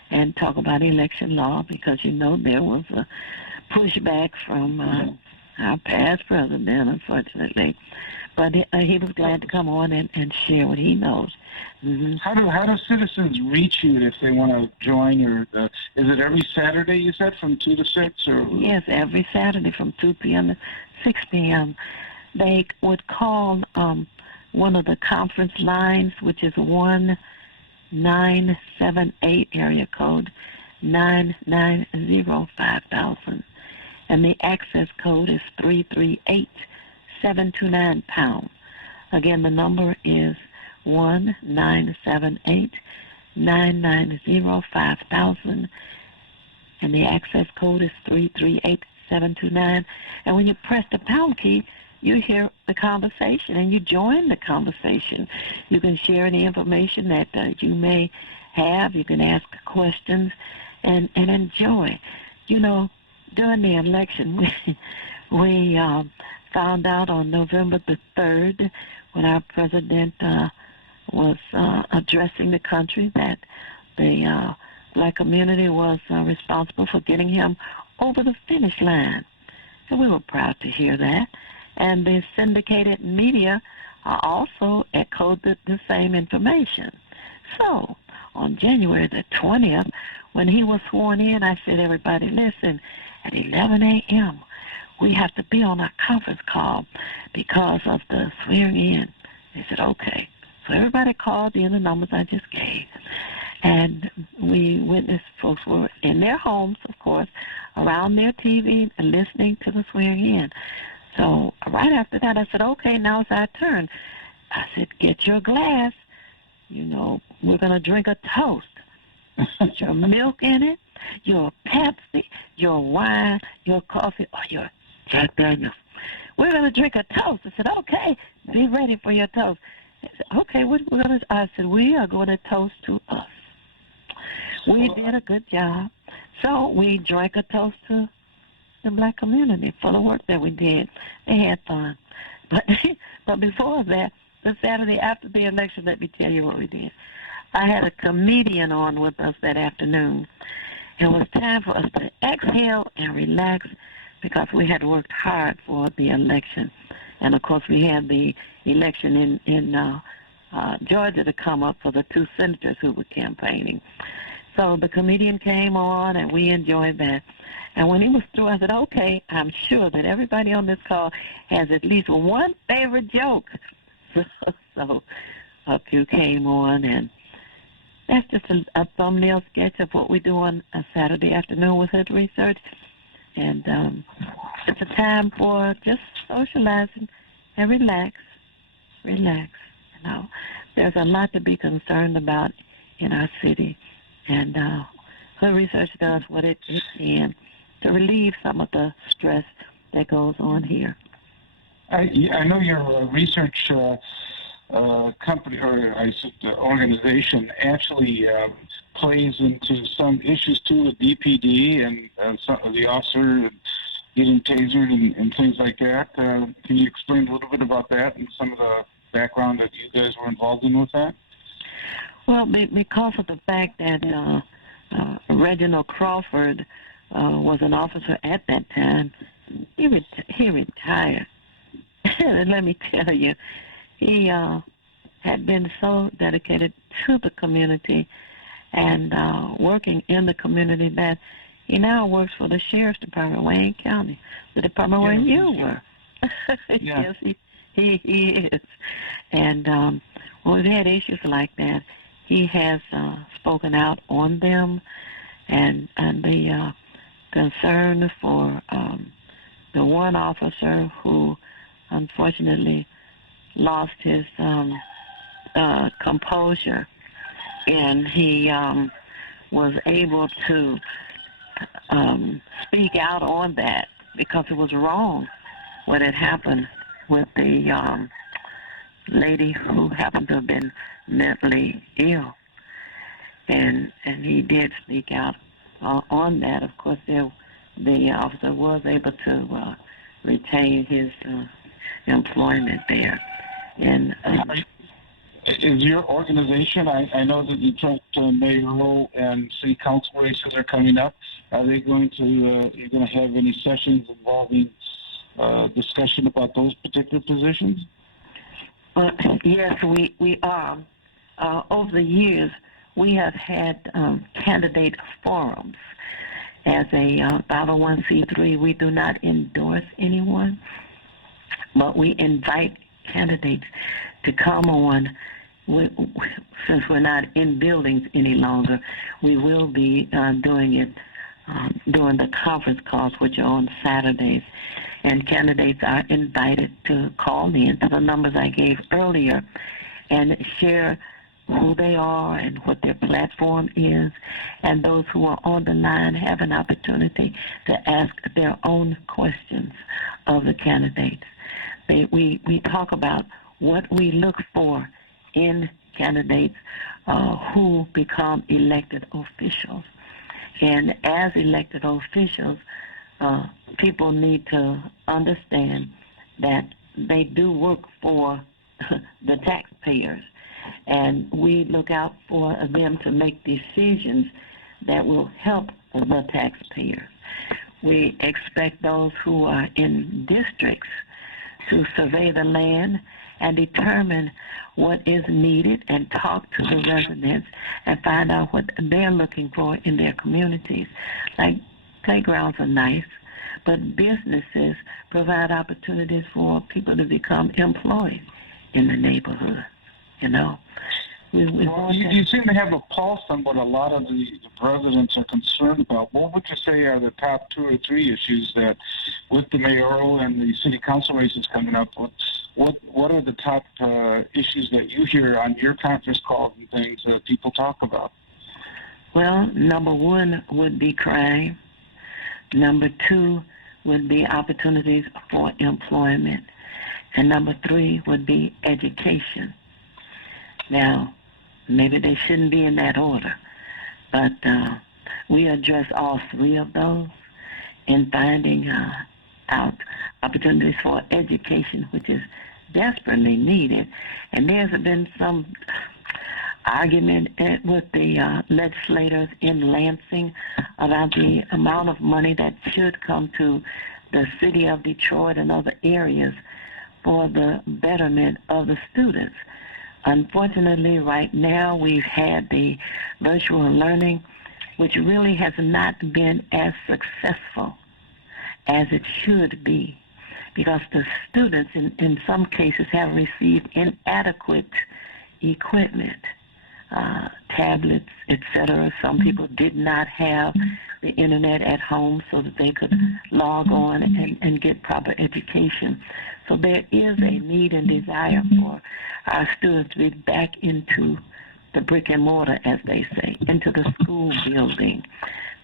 and talk about election law because, you know, there was a pushback from our past president, unfortunately. But he was glad to come on and share what he knows. Mm-hmm. How do citizens reach you if they want to join? Or is it every Saturday, you said, from 2 to 6? Or? Yes, every Saturday from 2 p.m. to 6 p.m. They would call one of the conference lines, which is 1978 area code 990-5000. And the access code is 338-729#. Again, the number is 1978-990-5000. And the access code is 338-729. And when you press the pound key, you hear the conversation and you join the conversation. You can share any information that you may have. You can ask questions and enjoy. You know, during the election, we found out on November the 3rd, when our president was addressing the country, that the black community was responsible for getting him over the finish line. So we were proud to hear that. And the syndicated media also echoed the same information. So on January the 20th, when he was sworn in, I said, everybody, listen, at 11 a.m., we have to be on a conference call because of the swearing in. They said, okay. So everybody called in the numbers I just gave. And we witnessed folks were in their homes, of course, around their TV and listening to the swearing in. So right after that, I said, okay, now it's our turn. I said, get your glass. You know, we're going to drink a toast. Put your milk in it, your Pepsi, your wine, your coffee, or your Jack Daniels. We're going to drink a toast. I said, okay, be ready for your toast. He said, okay, what we're going to, I said, we are going to toast to us. We did a good job. So we drank a toast to the black community for the work that we did. They had fun. But before that, the Saturday after the election, let me tell you what we did. I had a comedian on with us that afternoon. It was time for us to exhale and relax because we had worked hard for the election. And, of course, we had the election in Georgia to come up for the two senators who were campaigning. So the comedian came on, and we enjoyed that. And when he was through, I said, okay, I'm sure that everybody on this call has at least one favorite joke. So a few came on, and that's just a thumbnail sketch of what we do on a Saturday afternoon with Hood Research. And it's a time for just socializing and relax. You know, there's a lot to be concerned about in our city. And Hood Research does what it can to relieve some of the stress that goes on here. I know your research company, or I said organization, actually plays into some issues too with DPD and some of the officer getting tasered and things like that. Can you explain a little bit about that and some of the background that you guys were involved in with that? Well, because of the fact that Reginald Crawford was an officer at that time, he retired. And let me tell you, he had been so dedicated to the community and working in the community that he now works for the Sheriff's Department, Wayne County, the department where you were. Yeah. Yes, he is. And when we've had issues like that, he has spoken out on them, and the concern for the one officer who unfortunately lost his composure, and he was able to speak out on that because it was wrong what had happened with the lady who happened to have been mentally ill, and he did speak out on that. Of course, the officer was able to retain his employment there. And is your organization? I know that the Detroit mayoral and city council races are coming up. Are they going to? You're going to have any sessions involving discussion about those particular positions? Yes, we are. Over the years, we have had candidate forums. As a 501c3, we do not endorse anyone, but we invite candidates to come on. Since we're not in buildings any longer, we will be doing it during the conference calls, which are on Saturdays. And candidates are invited to call in to the numbers I gave earlier and share who they are and what their platform is. And those who are on the line have an opportunity to ask their own questions of the candidates. We talk about what we look for in candidates who become elected officials. And as elected officials, people need to understand that they do work for the taxpayers, and we look out for them to make decisions that will help the taxpayers. We expect those who are in districts to survey the land and determine what is needed and talk to the residents and find out what they're looking for in their communities. Like, playgrounds are nice, but businesses provide opportunities for people to become employed in the neighborhood, you know. You seem to have a pulse on what a lot of the residents are concerned about. What would you say are the top 2 or 3 issues that, with the mayoral and the city council races coming up, what are the top issues that you hear on your conference calls and things that people talk about? Well, number one would be crime. Number two would be opportunities for employment. And number three would be education. Now, maybe they shouldn't be in that order, but we address all three of those in finding out opportunities for education, which is desperately needed. And there's been some argument with the legislators in Lansing about the amount of money that should come to the city of Detroit and other areas for the betterment of the students. Unfortunately, right now we've had the virtual learning, which really has not been as successful as it should be, because the students in some cases have received inadequate equipment, tablets, etc. Some people did not have the internet at home so that they could log on and get proper education. So there is a need and desire for our students to be back into the brick and mortar, as they say, into the school building.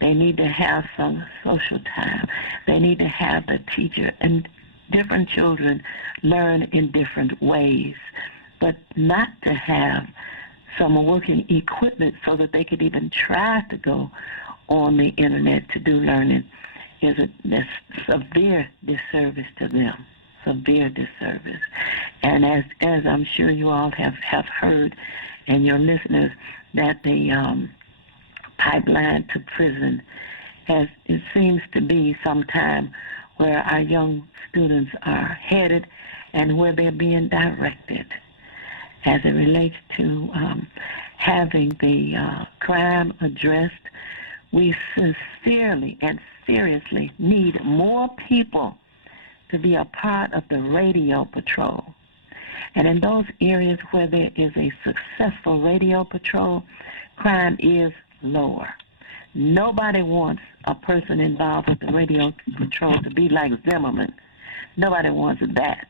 They need to have some social time. They need to have the teacher, and different children learn in different ways, but not to have some working equipment so that they could even try to go on the internet to do learning is a severe disservice to them, severe disservice. And as I'm sure you all have heard, and your listeners, that the pipeline to prison it seems to be sometime where our young students are headed and where they're being directed as it relates to having the crime addressed. We sincerely and seriously need more people to be a part of the radio patrol. And in those areas where there is a successful radio patrol, crime is lower. Nobody wants a person involved with the radio patrol to be like Zimmerman. Nobody wants that.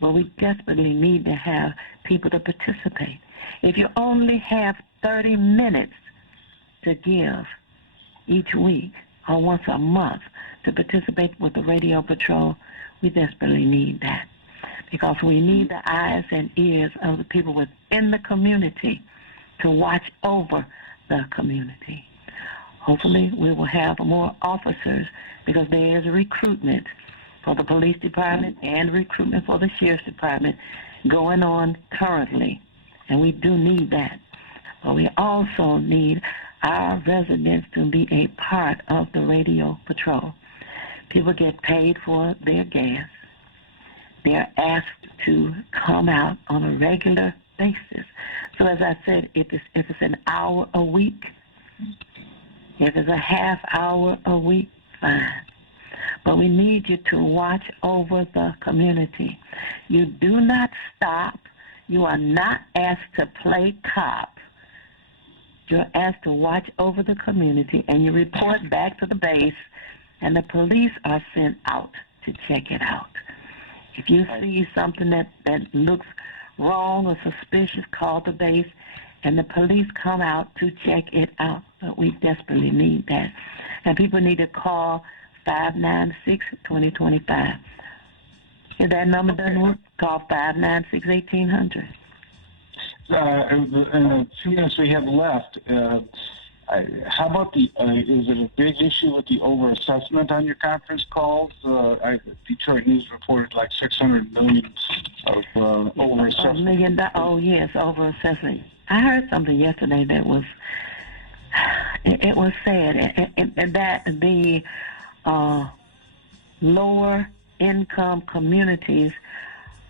But we desperately need to have people to participate. If you only have 30 minutes to give each week or once a month to participate with the radio patrol, we desperately need that, because we need the eyes and ears of the people within the community to watch over the community. Hopefully we will have more officers, because there is recruitment for the police department and recruitment for the sheriff's department going on currently, and we do need that. But we also need our residents to be a part of the radio patrol. People get paid for their gas. They're asked to come out on a regular basis. So as I said, if it's an hour a week, if it's a half hour a week, fine. But we need you to watch over the community. You do not stop. You are not asked to play cop. You're asked to watch over the community, and you report back to the base, and the police are sent out to check it out. If you see something that looks wrong or suspicious, call the base, and the police come out to check it out. But we desperately need that. And people need to call 596-2025. If that number doesn't work, call 596-1800. In the 2 minutes we have left, how about is it a big issue with the overassessment on your conference calls? Detroit News reported like $600 million of overassessment. Oh, yes, overassessment. I heard something yesterday that was, it was said that the lower income communities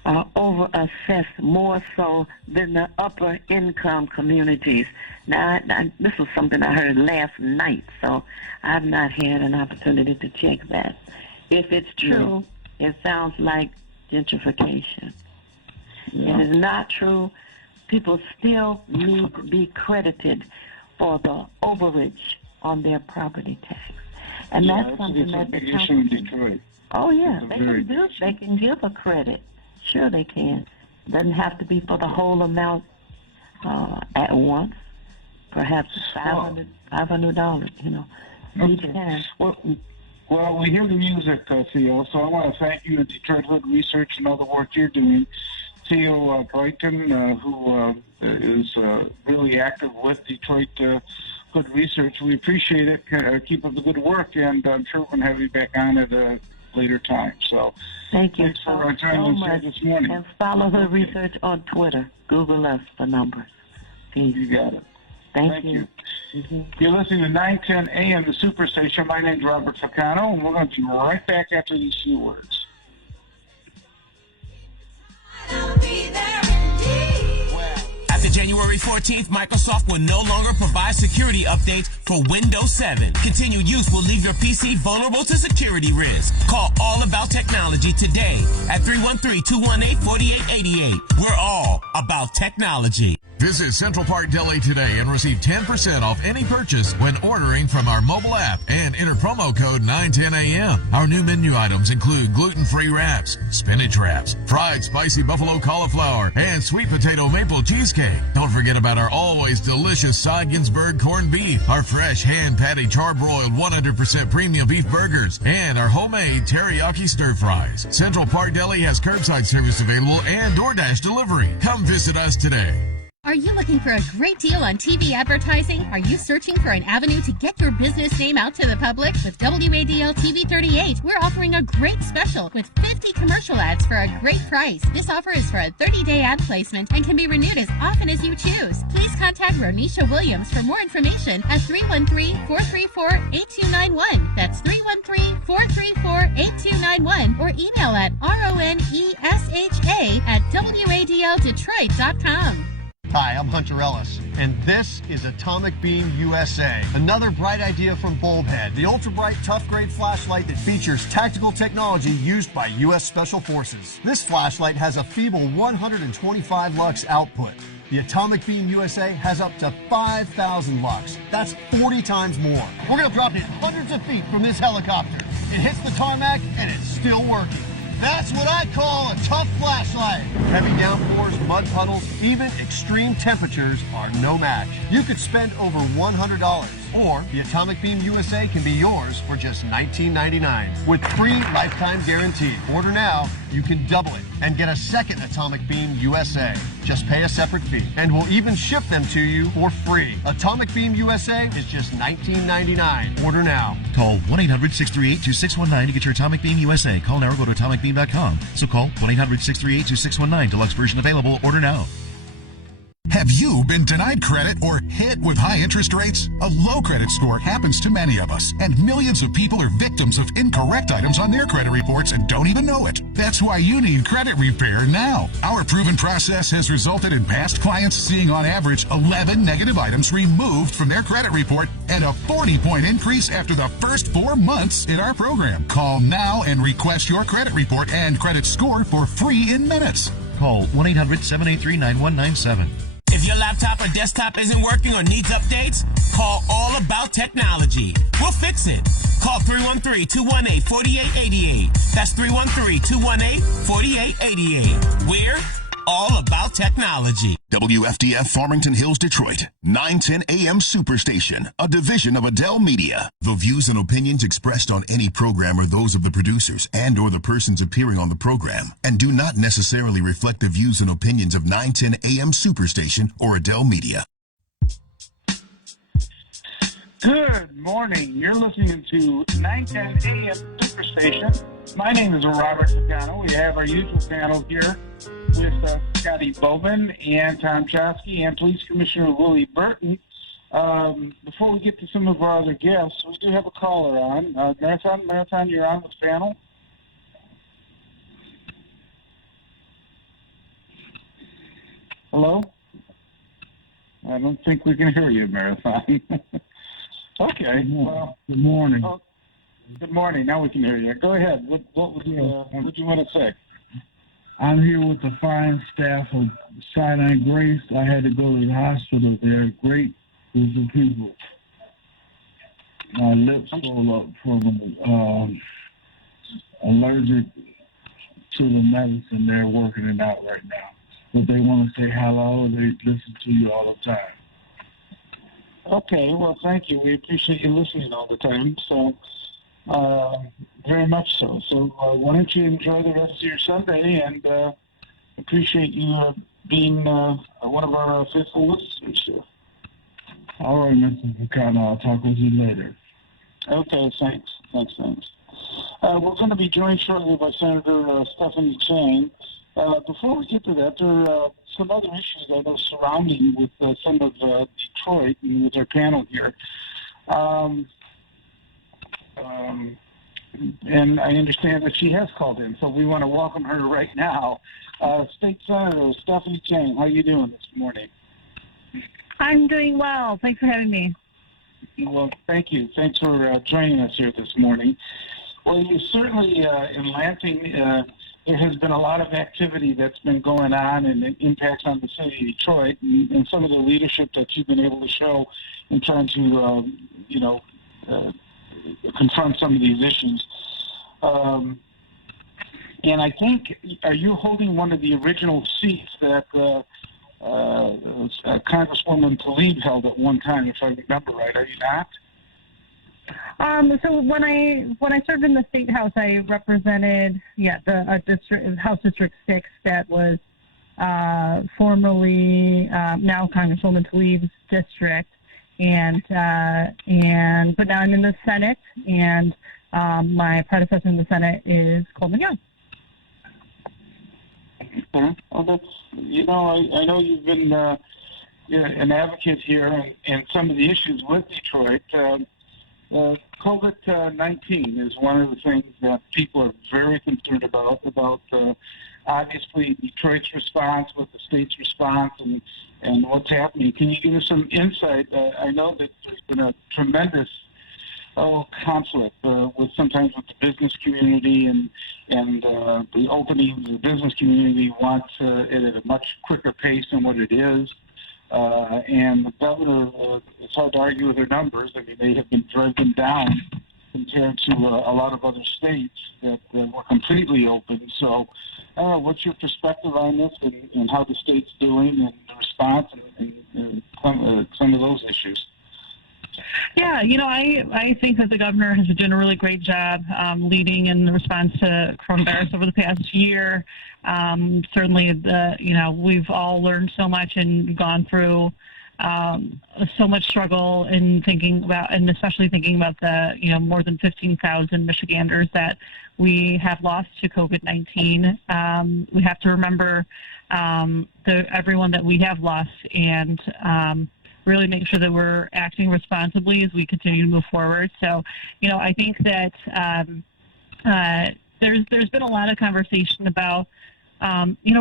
are overassessed more so than the upper income communities. Now, this was something I heard last night, so I've not had an opportunity to check that. If it's true, it sounds like gentrification. It is not true. People still need to be credited for the overage on their property tax. And that's something that the council... Detroit. Oh, yeah, they can give a credit. Sure they can. Doesn't have to be for the whole amount at once. Perhaps $500, you know. Okay. Each time. Well, we hear the music, Theo, so I want to thank you at Detroit Hood Research and all the work you're doing. Theo Broughton, who is really active with Detroit Hood Research. We appreciate it. Keep up the good work, and I'm sure we're going to have you back on at a later time. So thank you thanks for joining us here this morning. And follow Hood Research on Twitter. Google us for numbers. Peace. You got it. Thank you. Mm-hmm. You're listening to 910 AM, the Superstation. My name's Robert Ficano, and we're going to be right back after these few words. After January 14th, Microsoft will no longer provide security updates for Windows 7. Continued use will leave your PC vulnerable to security risks. Call All About Technology today at 313-218-4888. We're all about technology. Visit Central Park Deli today and receive 10% off any purchase when ordering from our mobile app and enter promo code 910AM. Our new menu items include gluten-free wraps, spinach wraps, fried spicy buffalo cauliflower, and sweet potato maple cheesecake. Don't forget about our always delicious Seiginsberg corned beef, our fresh hand-patty charbroiled 100% premium beef burgers, and our homemade teriyaki stir fries. Central Park Deli has curbside service available and DoorDash delivery. Come visit us today. Are you looking for a great deal on TV advertising? Are you searching for an avenue to get your business name out to the public? With WADL TV 38, we're offering a great special with 50 commercial ads for a great price. This offer is for a 30-day ad placement and can be renewed as often as you choose. Please contact Ronisha Williams for more information at 313-434-8291. That's 313-434-8291 or email at ronesha@wadldetroit.com. Hi, I'm Hunter Ellis, and this is Atomic Beam USA. Another bright idea from Bulbhead, the ultra-bright, tough-grade flashlight that features tactical technology used by U.S. Special Forces. This flashlight has a feeble 125 lux output. The Atomic Beam USA has up to 5,000 lux. That's 40 times more. We're going to drop it hundreds of feet from this helicopter. It hits the tarmac, and it's still working. That's what I call a tough flashlight. Heavy downpours, mud puddles, even extreme temperatures are no match. You could spend over $100, or the Atomic Beam USA can be yours for just $19.99 with free lifetime guarantee. Order now, you can double it and get a second Atomic Beam USA. Just pay a separate fee, and we'll even ship them to you for free. Atomic Beam USA is just $19.99. Order now. Call 1-800-638-2619 to get your Atomic Beam USA. Call now or go to atomicbeam.com. So call 1-800-638-2619. Deluxe version available. Order now. Have you been denied credit or hit with high interest rates? A low credit score happens to many of us, and millions of people are victims of incorrect items on their credit reports and don't even know it. That's why you need credit repair now. Our proven process has resulted in past clients seeing on average 11 negative items removed from their credit report and a 40-point increase after the first 4 months in our program. Call now and request your credit report and credit score for free in minutes. Call 1-800-783-9197. If your laptop or desktop isn't working or needs updates, call All About Technology. We'll fix it. Call 313-218-4888. That's 313-218-4888. We're all about technology. WFDF Farmington Hills, Detroit, 910 AM Superstation, a division of Adele Media. The views and opinions expressed on any program are those of the producers and or the persons appearing on the program and do not necessarily reflect the views and opinions of 910 AM Superstation or Adele Media. Good morning. You're listening to 910 AM Superstation. My name is Robert Ficano. We have our usual panel here with Scotty Boman and Tom Choske and Police Commissioner Willie Burton. Before we get to some of our other guests, we do have a caller on. Marathon, you're on with panel. Hello? I don't think we can hear you, Marathon. Okay. Well, good morning. Oh, good morning. Now we can hear you. Go ahead. What would you want to say? I'm here with the fine staff of Sinai Grace. I had to go to the hospital. They're a great group of people. My lips swell up from allergic to the medicine. They're working it out right now. But they want to say hello. They listen to you all the time. Okay, well, thank you. We appreciate you listening all the time. So, very much so. So, why don't you enjoy the rest of your Sunday, and appreciate you being one of our faithful listeners here. All right, Mr. Ficano. I'll talk with you later. Okay, thanks. We're going to be joined shortly by Senator Stephanie Chang. Before we get to that, there are some other issues I know surrounding with some of Detroit and with our panel here. And I understand that she has called in, so we want to welcome her right now. State Senator Stephanie Chang, how are you doing this morning? I'm doing well. Thanks for having me. Well, thank you. Thanks for joining us here this morning. Well, you certainly, in Lansing, there has been a lot of activity that's been going on, and it impacts on the city of Detroit, and some of the leadership that you've been able to show in trying to, confront some of these issues. And I think, are you holding one of the original seats that Congresswoman Tlaib held at one time, if I remember right? Are you not? So when I served in the state house, I represented the House District 6 that was formerly now Congresswoman Tlaib's district, but now I'm in the Senate, and my predecessor in the Senate is Coleman Young. Okay. Well, that's, I know you've been an advocate here and some of the issues with Detroit. COVID-19 is one of the things that people are very concerned about obviously Detroit's response with the state's response and what's happening. Can you give us some insight? I know that there's been a tremendous conflict sometimes with the business community and the openings. The business community wants it at a much quicker pace than what it is. And the governor, it's hard to argue with their numbers. I mean, they have been driven down compared to a lot of other states that were completely open. So, what's your perspective on this and how the state's doing and the response and some of those issues? Yeah, I think that the governor has been doing a really great job leading in the response to coronavirus over the past year. Certainly, we've all learned so much and gone through so much struggle in thinking about, and especially thinking about the, more than 15,000 Michiganders that we have lost to COVID-19. We have to remember everyone that we have lost and really make sure that we're acting responsibly as we continue to move forward. So, I think that there's been a lot of conversation about,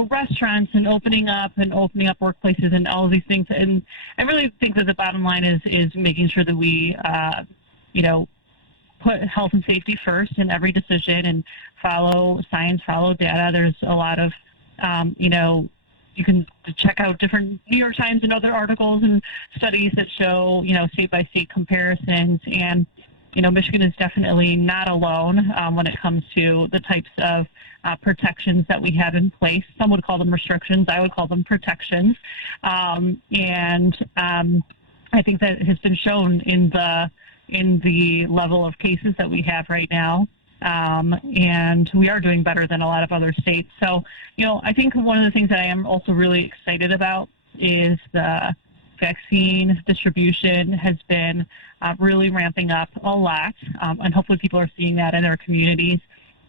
restaurants and opening up workplaces and all of these things. And I really think that the bottom line is making sure that we, put health and safety first in every decision and follow science, follow data. There's a lot of, you can check out different New York Times and other articles and studies that show, state-by-state comparisons. And, Michigan is definitely not alone when it comes to the types of protections that we have in place. Some would call them restrictions. I would call them protections. I think that has been shown in the level of cases that we have right now. And we are doing better than a lot of other states. So, I think one of the things that I am also really excited about is the vaccine distribution has been really ramping up a lot. And hopefully people are seeing that in their communities.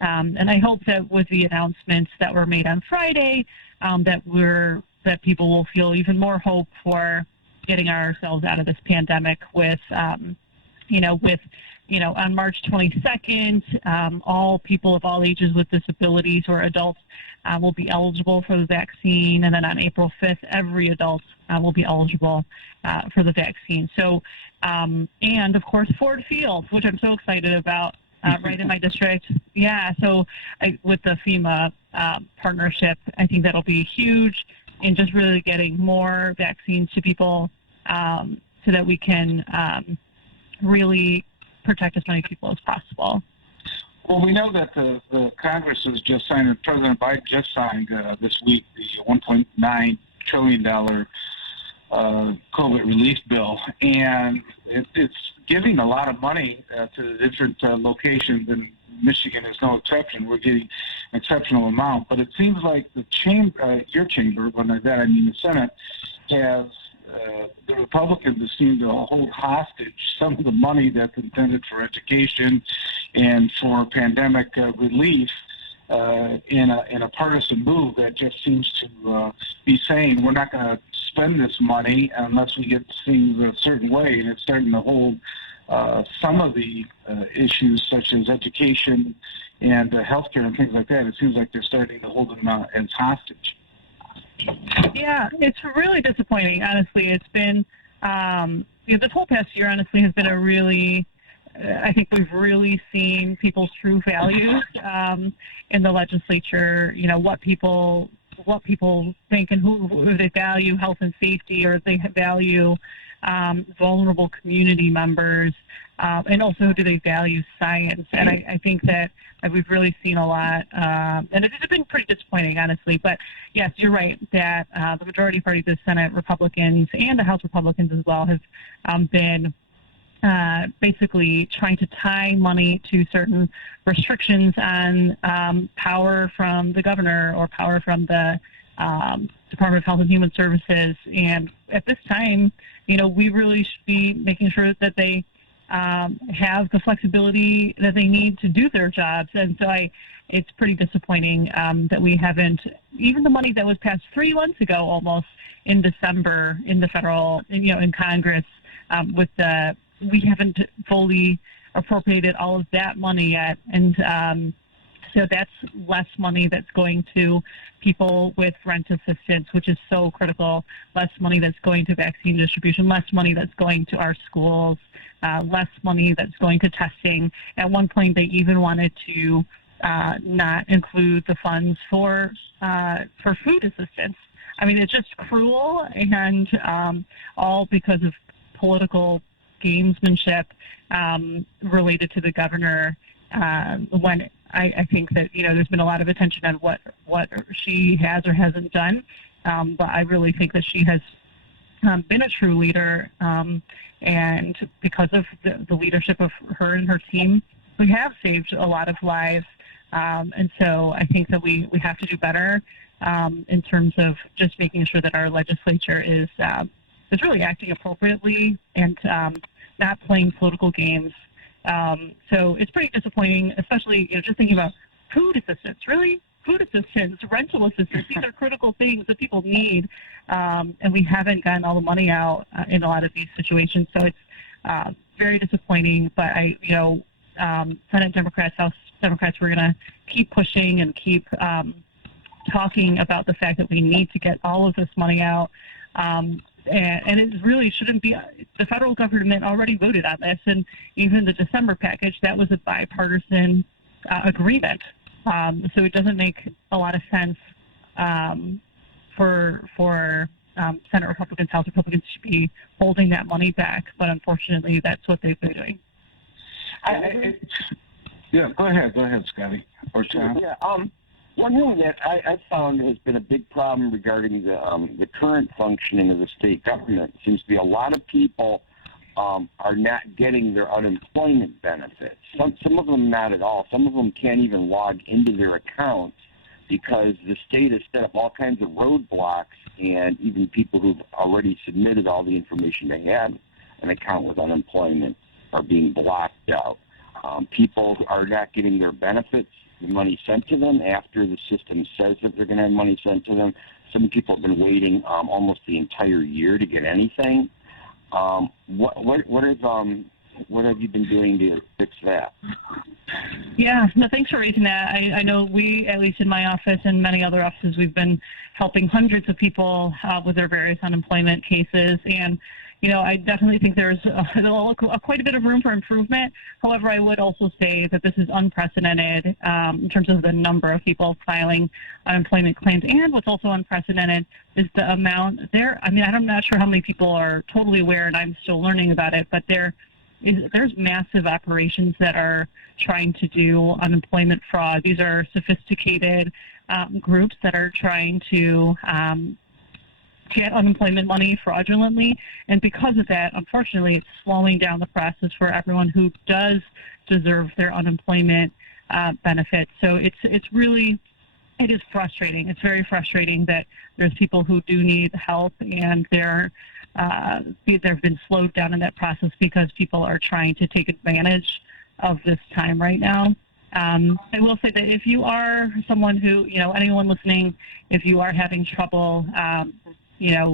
And I hope that with the announcements that were made on Friday, that people will feel even more hope for getting ourselves out of this pandemic with, on March 22nd, all people of all ages with disabilities or adults will be eligible for the vaccine. And then on April 5th, every adult will be eligible for the vaccine. So, and of course, Ford Field, which I'm so excited about, right in my district. Yeah, so with the FEMA partnership, I think that'll be huge in just really getting more vaccines to people so that we can really protect as many people as possible. Well, we know that the Congress has just signed, and President Biden just signed this week the $1.9 trillion COVID relief bill, and it's giving a lot of money to the different locations, and Michigan is no exception. We're getting an exceptional amount, but it seems like the chamber, your chamber, when by that I mean the Senate, has the Republicans seem to hold hostage some of the money that's intended for education and for pandemic relief in a partisan move that just seems to be saying we're not going to spend this money unless we get things a certain way, and it's starting to hold some of the issues such as education and healthcare and things like that. It seems like they're starting to hold them as hostage. Yeah, it's really disappointing, honestly. It's been, this whole past year, honestly, has been a really, I think we've really seen people's true values in the legislature, what people think and who they value health and safety, or they value vulnerable community members, and also do they value science. And I think that we've really seen a lot, and it's been pretty disappointing, honestly. But yes, you're right that the majority party of the Senate Republicans and the House Republicans as well have been basically trying to tie money to certain restrictions on power from the governor or power from the Department of Health and Human Services. And at this time, we really should be making sure that they have the flexibility that they need to do their jobs. And so it's pretty disappointing that we haven't, even the money that was passed 3 months ago almost in December in the federal, in Congress, we haven't fully appropriated all of that money yet. And so that's less money that's going to people with rent assistance, which is so critical, less money that's going to vaccine distribution, less money that's going to our schools, less money that's going to testing. At one point, they even wanted to not include the funds for food assistance. I mean, it's just cruel, and all because of political gamesmanship related to the governor. When I think that there's been a lot of attention on what she has or hasn't done, but I really think that she has been a true leader, and because of the leadership of her and her team, we have saved a lot of lives. And so I think that we have to do better in terms of just making sure that our legislature is really acting appropriately and not playing political games. So it's pretty disappointing, especially just thinking about food assistance. Really, food assistance, rental assistance, these are critical things that people need, and we haven't gotten all the money out in a lot of these situations. So it's very disappointing. But Senate Democrats, House Democrats, we're going to keep pushing and keep talking about the fact that we need to get all of this money out. And it really shouldn't be. The federal government already voted on this, and even the December package, that was a bipartisan agreement. So it doesn't make a lot of sense for Senate Republicans, House Republicans to be holding that money back. But unfortunately, that's what they've been doing. Go ahead, Scotty or Chang. Yeah. One thing that I found has been a big problem regarding the current functioning of the state government seems to be a lot of people are not getting their unemployment benefits. Some of them not at all. Some of them can't even log into their accounts because the state has set up all kinds of roadblocks, and even people who've already submitted all the information they had an account with unemployment are being blocked out. People are not getting their benefits, the money sent to them after the system says that they're going to have money sent to them. Some people have been waiting almost the entire year to get anything. What have you been doing to fix that? Yeah, no, thanks for raising that. I know we, at least in my office and many other offices, we've been helping hundreds of people with their various unemployment cases. And I definitely think there's quite a bit of room for improvement. However, I would also say that this is unprecedented in terms of the number of people filing unemployment claims. And what's also unprecedented is the amount there. I mean, I'm not sure how many people are totally aware, and I'm still learning about it, but there there's massive operations that are trying to do unemployment fraud. These are sophisticated groups that are trying to get unemployment money fraudulently, and because of that, unfortunately, it's slowing down the process for everyone who does deserve their unemployment benefits. So it is frustrating. It's very frustrating that there's people who do need help, and they've been slowed down in that process because people are trying to take advantage of this time right now. I will say that if you are someone who, anyone listening, if you are having trouble,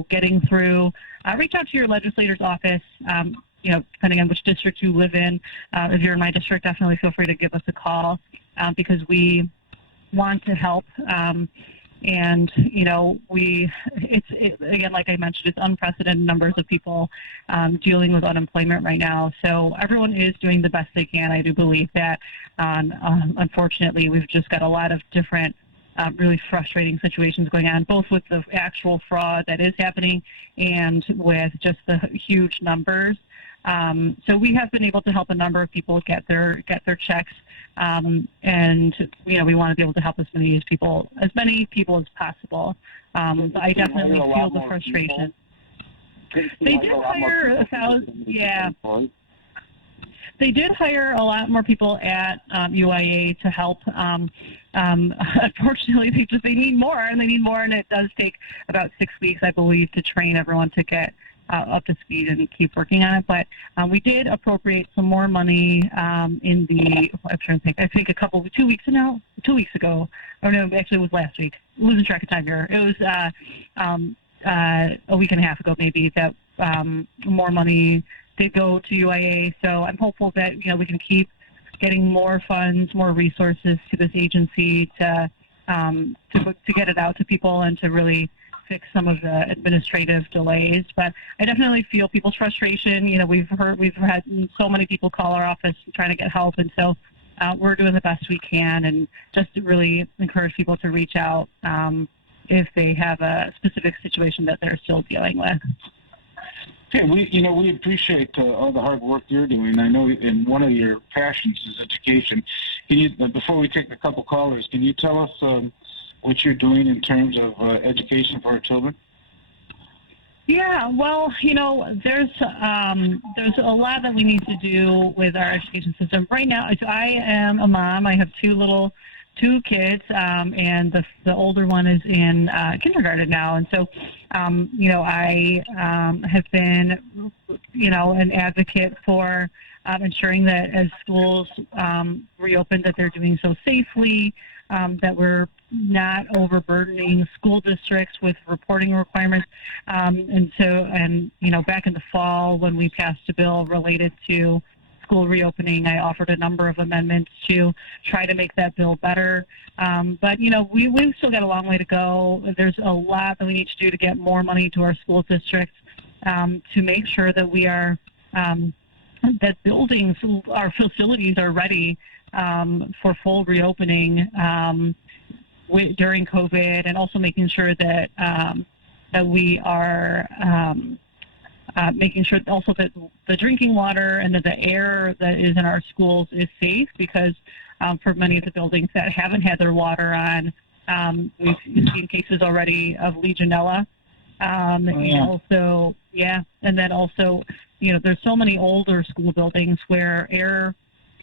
getting through, reach out to your legislator's office, depending on which district you live in. If you're in my district, definitely feel free to give us a call because we want to help. Again, like I mentioned, it's unprecedented numbers of people dealing with unemployment right now. So everyone is doing the best they can. I do believe that. Unfortunately, we've just got a lot of different really frustrating situations going on, both with the actual fraud that is happening and with just the huge numbers. So we have been able to help a number of people get their checks, and we want to be able to help as many people as possible. I definitely feel the frustration. They did hire 1,000. Yeah. They did hire a lot more people at UIA to help. Unfortunately, they need more, and it does take about 6 weeks, I believe, to train everyone to get up to speed and keep working on it. But we did appropriate some more money in the, I'm trying to think, I think 2 weeks ago, or no, actually it was last week. I'm losing track of time here. It was a week and a half ago, maybe, that more money did go to UIA. So I'm hopeful that, we can keep getting more funds, more resources to this agency to get it out to people and to really fix some of the administrative delays. But I definitely feel people's frustration. We've had so many people call our office trying to get help, and so we're doing the best we can, and just to really encourage people to reach out if they have a specific situation that they're still dealing with. Okay, we appreciate all the hard work you're doing. I know in one of your passions is education. Before we take a couple callers, can you tell us what you're doing in terms of education for our children? Yeah, well, there's a lot that we need to do with our education system right now. I am a mom. I have two kids, and the older one is in kindergarten now, and so I have been an advocate for ensuring that as schools reopen, that they're doing so safely, that we're not overburdening school districts with reporting requirements. And back in the fall when we passed a bill related to school reopening, I offered a number of amendments to try to make that bill better. But we've still got a long way to go. There's a lot that we need to do to get more money to our school districts to make sure that we are that buildings, our facilities are ready for full reopening during COVID, and also making sure that that we are making sure also that the drinking water and that the air that is in our schools is safe, because for many of the buildings that haven't had their water on, we've seen cases already of Legionella. And then also, there's so many older school buildings where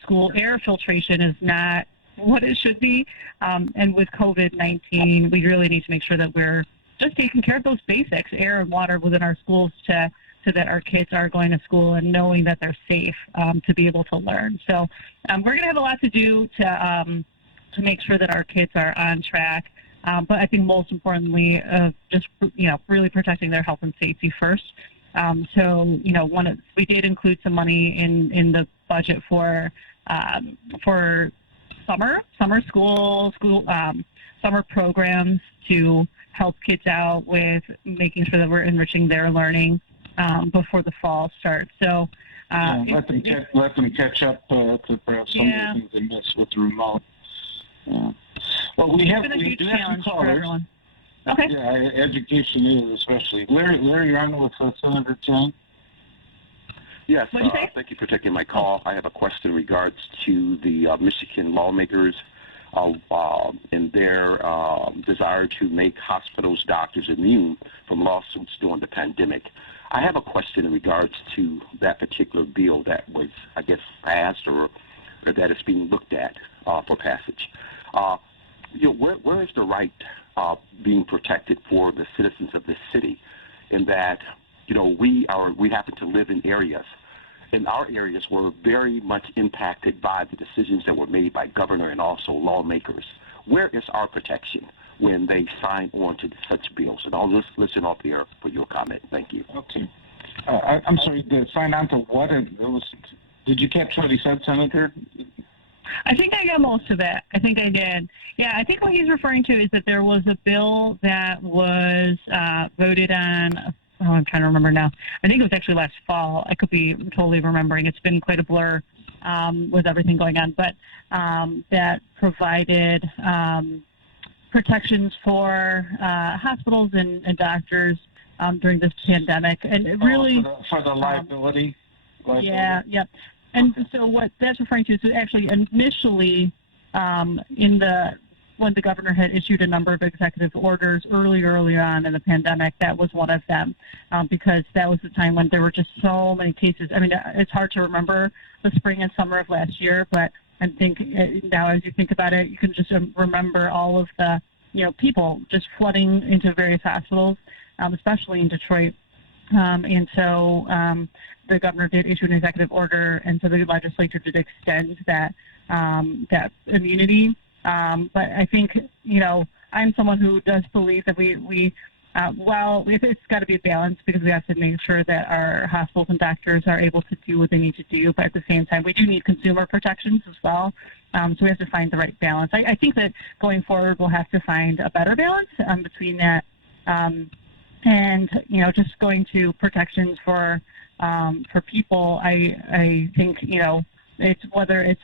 school air filtration is not what it should be. And with COVID-19, we really need to make sure that we're just taking care of those basics, air and water within our schools, so that our kids are going to school and knowing that they're safe to be able to learn. So we're going to have a lot to do to make sure that our kids are on track. But I think most importantly, just really protecting their health and safety first. We did include some money in the budget for summer school summer programs to help kids out with making sure that we're enriching their learning before the fall starts. So let them catch up to perhaps some of the things they missed with the remote. Yeah. Well, we do have some callers. Okay. Yeah, education is especially. Larry, you're on with Senator Chang. Yes, What'd you say? thank you for taking my call. I have a question in regards to the Michigan lawmakers in their desire to make hospitals, doctors immune from lawsuits during the pandemic. I have a question in regards to that particular bill that was, I guess, passed or that is being looked at for passage. Where is the right being protected for the citizens of this city in that, we happen to live in areas. In our areas, we're very much impacted by the decisions that were made by governor and also lawmakers. Where is our protection when they sign on to such bills? And I'll just listen off here for your comment. Thank you. Okay. I'm sorry, to sign on to what? Did you catch what he said, Senator? I think I got most of it. I think I did. Yeah, I think what he's referring to is that there was a bill that was voted on. Oh, I'm trying to remember now. I think it was actually last fall. I could be totally remembering. It's been quite a blur with everything going on. But that provided protections for hospitals and doctors during this pandemic. And it really... for the liability? Yeah, yep. And so what that's referring to is actually initially when the governor had issued a number of executive orders early on in the pandemic, that was one of them, because that was the time when there were just so many cases. I mean, it's hard to remember the spring and summer of last year, but I think now as you think about it, you can just remember all of the, people just flooding into various hospitals, especially in Detroit. And so the governor did issue an executive order, and so the legislature did extend that immunity. But I think, I'm someone who does believe that it's got to be a balance, because we have to make sure that our hospitals and doctors are able to do what they need to do. But at the same time, we do need consumer protections as well. So we have to find the right balance. I think that going forward, we'll have to find a better balance between that and, just going to protections for people. I think, it's whether it's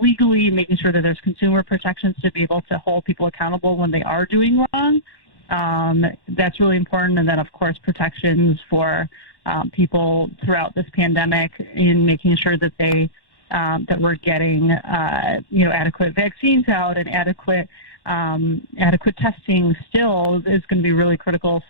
legally making sure that there's consumer protections to be able to hold people accountable when they are doing wrong. That's really important. And then, of course, protections for people throughout this pandemic in making sure that that we're getting adequate vaccines out, and adequate testing still is going to be really critical.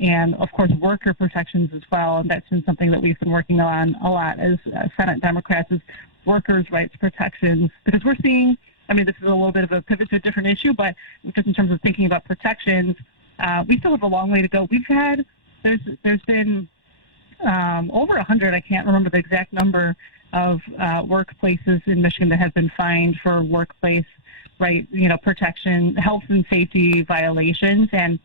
And, of course, worker protections as well. And that's been something that we've been working on a lot as Senate Democrats, is workers' rights protections. Because we're seeing, this is a little bit of a pivot to a different issue, but just in terms of thinking about protections, we still have a long way to go. There's been over 100, I can't remember the exact number, of workplaces in Michigan that have been fined for workplace protection, health and safety violations. And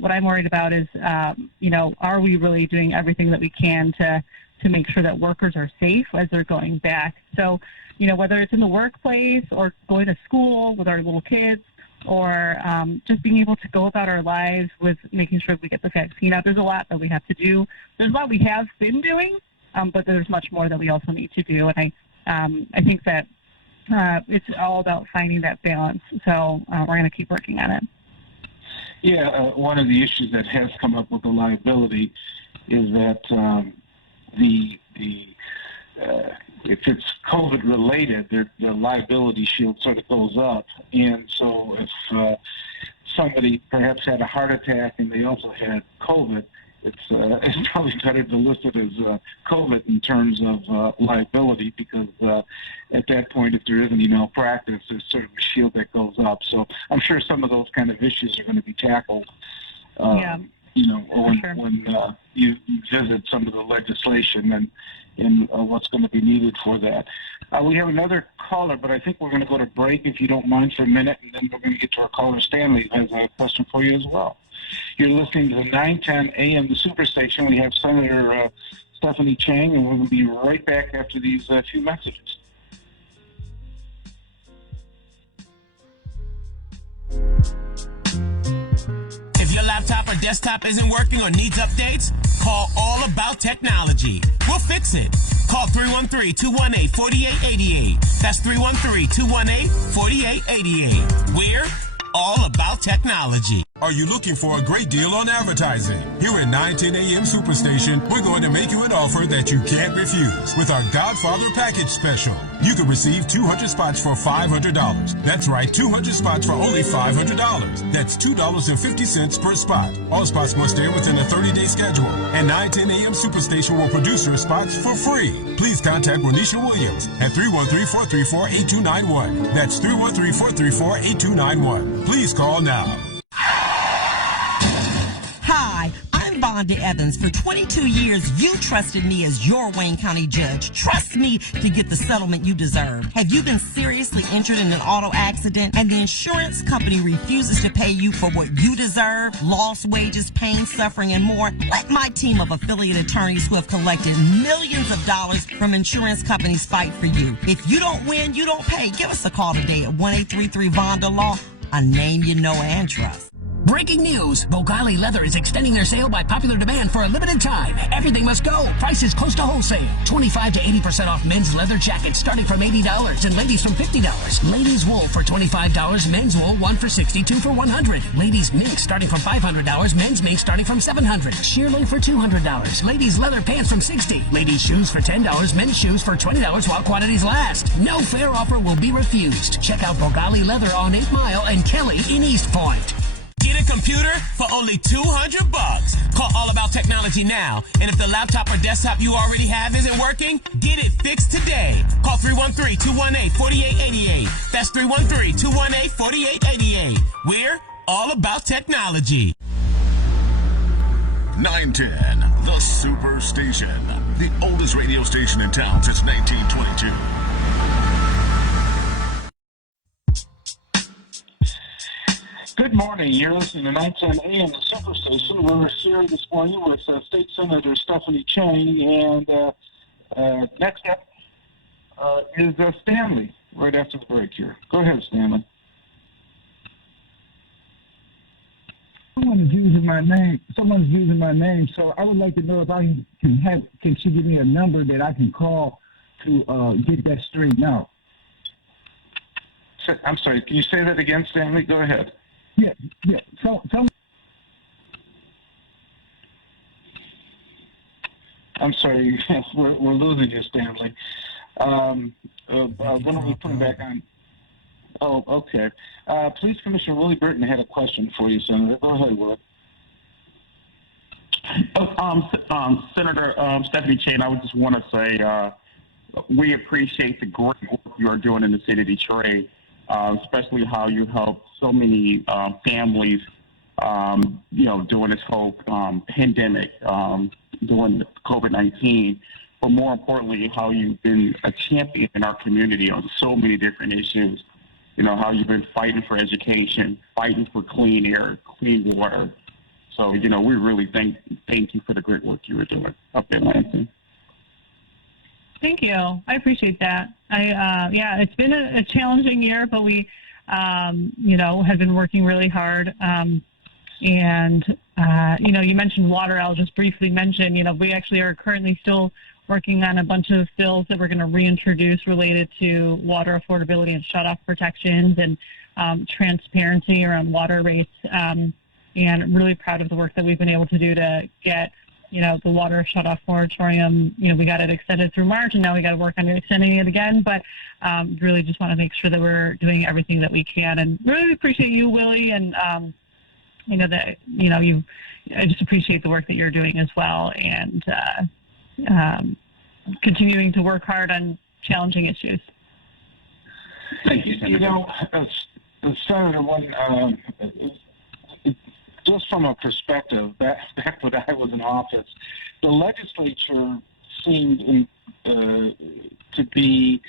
what I'm worried about is, are we really doing everything that we can to make sure that workers are safe as they're going back? So, whether it's in the workplace or going to school with our little kids, or just being able to go about our lives with making sure we get the vaccine out. There's a lot that we have to do. There's a lot we have been doing, but there's much more that we also need to do. And I think that it's all about finding that balance. So we're going to keep working on it. Yeah, one of the issues that has come up with the liability is that if it's COVID related, the liability shield sort of goes up. And so if somebody perhaps had a heart attack and they also had COVID, it's probably better to list it as COVID in terms of liability, because at that point, if there is any malpractice, there's sort of a shield that goes up. So I'm sure some of those kind of issues are going to be tackled, when you visit some of the legislation and what's going to be needed for that. We have another caller, but I think we're going to go to break, if you don't mind, for a minute, and then we're going to get to our caller. Stanley has a question for you as well. You're listening to the 910 AM Superstation. We have Senator Stephanie Chang, and we're going to be right back after these few messages. If your laptop or desktop isn't working or needs updates, call All About Technology. We'll fix it. Call 313-218-4888. That's 313-218-4888. We're all about technology. Are you looking for a great deal on advertising? Here at 910 AM Superstation, we're going to make you an offer that you can't refuse with our Godfather Package Special. You can receive 200 spots for $500. That's right, 200 spots for only $500. That's $2.50 per spot. All spots must air within a 30-day schedule. And 910 AM Superstation will produce your spots for free. Please contact Renisha Williams at 313-434-8291. That's 313-434-8291. Please call now. Hi, I'm Bondi Evans. For 22 years, you trusted me as your Wayne County judge. Trust me to get the settlement you deserve. Have you been seriously injured in an auto accident and the insurance company refuses to pay you for what you deserve? Lost wages, pain, suffering, and more? Let my team of affiliate attorneys who have collected millions of dollars from insurance companies fight for you. If you don't win, you don't pay. Give us a call today at 1-833-VONDA-LAW, a name you know and trust. Breaking news. Bogali Leather is extending their sale by popular demand for a limited time. Everything must go. Prices close to wholesale. 25 to 80% off men's leather jackets starting from $80 and ladies from $50. Ladies wool for $25. Men's wool 1 for $60, 2 for $100. Ladies mink starting from $500. Men's mink starting from $700. Shearling for $200. Ladies leather pants from $60. Ladies shoes for $10. Men's shoes for $20 while quantities last. No fair offer will be refused. Check out Bogali Leather on 8 Mile and Kelly in East Point. Get a computer for only $200. Call All About Technology now. And if the laptop or desktop you already have isn't working, get it fixed today. Call 313-218-4888. That's 313-218-4888. We're all about technology. 910, the Superstation. The oldest radio station in town since 1922. Good morning. You're listening to 910 AM Superstation. We're here this morning with State Senator Stephanie Chang, and next up is Stanley, right after the break here. Go ahead, Stanley. Someone's using my name, so I would like to know if I can she give me a number that I can call to get that straightened out? I'm sorry, can you say that again, Stanley? Go ahead. Yeah. I'm sorry, we're losing you, Stanley. When are we putting back on? Oh, okay. Police Commissioner Willie Burton had a question for you, Senator. Go ahead, Willie. Senator Stephanie Chang, I would just want to say we appreciate the great work you are doing in the city of Detroit, especially how you help so many families, during this whole pandemic, during COVID-19, but more importantly, how you've been a champion in our community on so many different issues. You know, how you've been fighting for education, fighting for clean air, clean water. So, we really thank you for the great work you were doing up in Lansing. Thank you. I appreciate that. It's been a challenging year, but we, have been working really hard. You mentioned water. I'll just briefly mention, we actually are currently still working on a bunch of bills that we're going to reintroduce related to water affordability and shutoff protections and transparency around water rates. And I'm really proud of the work that we've been able to do to get, the water shutoff moratorium. We got it extended through March, and now we got to work on extending it again. But really just want to make sure that we're doing everything that we can. And really appreciate you, Willie, and I just appreciate the work that you're doing as well, and continuing to work hard on challenging issues. Thank you, Senator. Senator, just from a perspective, back when I was in office, the legislature seemed to be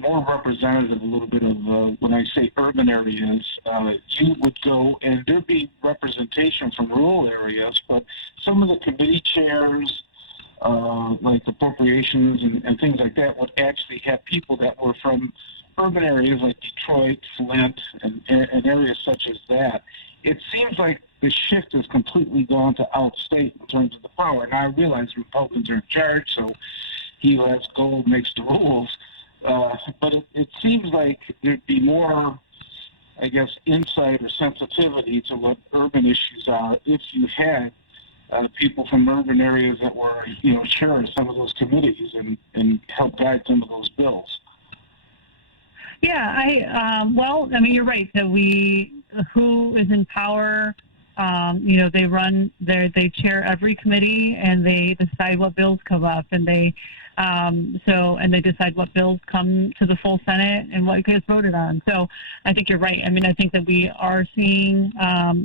more representative a little bit of, when I say urban areas, you would go and there'd be representation from rural areas, but some of the committee chairs, like appropriations and things like that, would actually have people that were from urban areas like Detroit, Flint, and areas such as that. It seems like the shift has completely gone to outstate in terms of the power. And I realize Republicans are in charge, so he who has gold makes the rules. But it seems like there'd be more I guess, insight or sensitivity to what urban issues are if you had people from urban areas that were, chair of some of those committees and help guide some of those bills. Yeah, you're right that who is in power, they chair every committee and they decide what bills come up and they decide what bills come to the full Senate and what gets voted on. So I think you're right. I mean, I think that we are seeing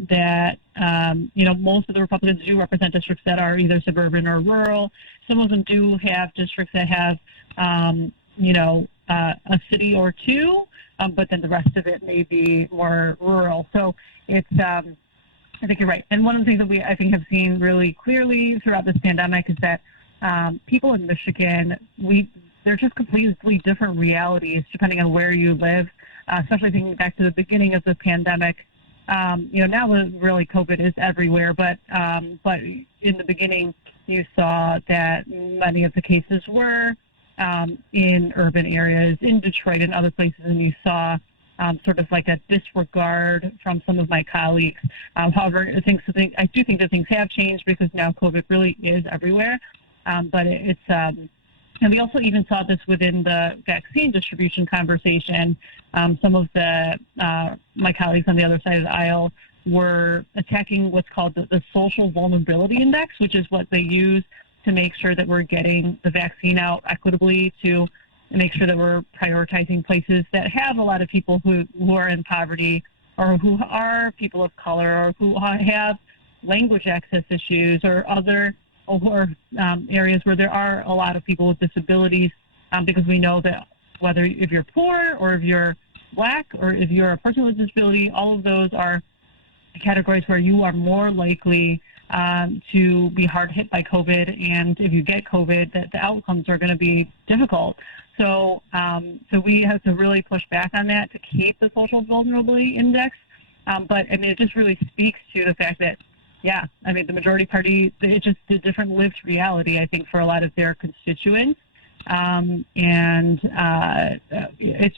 that, most of the Republicans do represent districts that are either suburban or rural. Some of them do have districts that have, a city or two, but then the rest of it may be more rural. So it's, I think you're right. And one of the things that we, I think, have seen really clearly throughout this pandemic is that people in Michigan, they're just completely different realities depending on where you live, especially thinking back to the beginning of the pandemic. Now really COVID is everywhere, but in the beginning you saw that many of the cases were in urban areas, in Detroit and other places, and you saw sort of like a disregard from some of my colleagues. However, I do think that things have changed because now COVID really is everywhere. But it's, and we also even saw this within the vaccine distribution conversation. Some of my colleagues on the other side of the aisle were attacking what's called the social vulnerability index, which is what they use to make sure that we're getting the vaccine out equitably, to make sure that we're prioritizing places that have a lot of people who are in poverty or who are people of color or who have language access issues or other areas where there are a lot of people with disabilities, because we know that whether if you're poor or if you're Black or if you're a person with disability, all of those are categories where you are more likely to be hard hit by COVID, and if you get COVID, the outcomes are going to be difficult. So we have to really push back on that to keep the social vulnerability index. But I mean, it just really speaks to the fact that, the majority party, it's just a different lived reality, I think, for a lot of their constituents. It's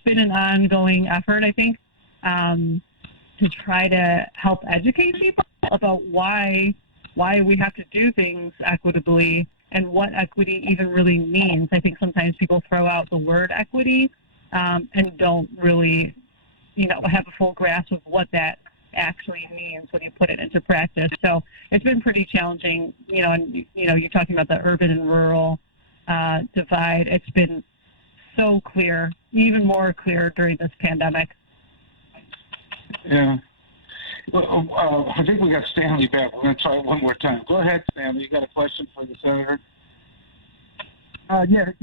been an ongoing effort, I think, to try to help educate people about why we have to do things equitably and what equity even really means. I think sometimes people throw out the word equity and don't really, have a full grasp of what that actually means when you put it into practice. So it's been pretty challenging, and, you're talking about the urban and rural divide. It's been so clear, even more clear during this pandemic. Yeah. Well, I think we got Stanley back. We're going to try it one more time. Go ahead, Stanley. You got a question for the senator? Yes.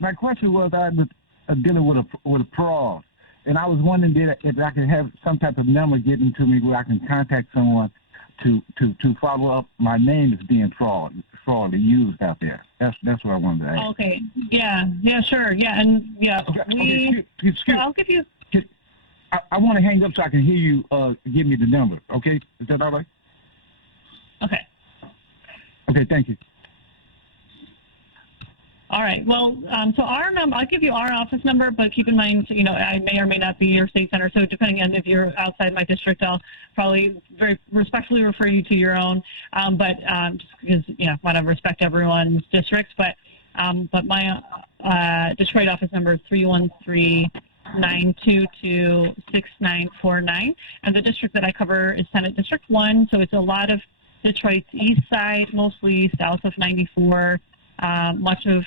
My question was, I was dealing with a fraud, and I was wondering if I could have some type of number given to me where I can contact someone to follow up. My name is being fraudulently used out there. That's what I wanted to ask. Okay. Yeah, sure. Yeah, and I'll give you. I want to hang up so I can hear you give me the number, okay? Is that all right? Okay. Okay, thank you. All right. Well, so our number, I'll give you our office number, but keep in mind, I may or may not be your state senator. So depending on if you're outside my district, I'll probably very respectfully refer you to your own. But just because, I want to respect everyone's districts. But my Detroit office number is 313-922-6949. And the district that I cover is Senate District 1. So it's a lot of Detroit's east side, mostly south of 94. Much of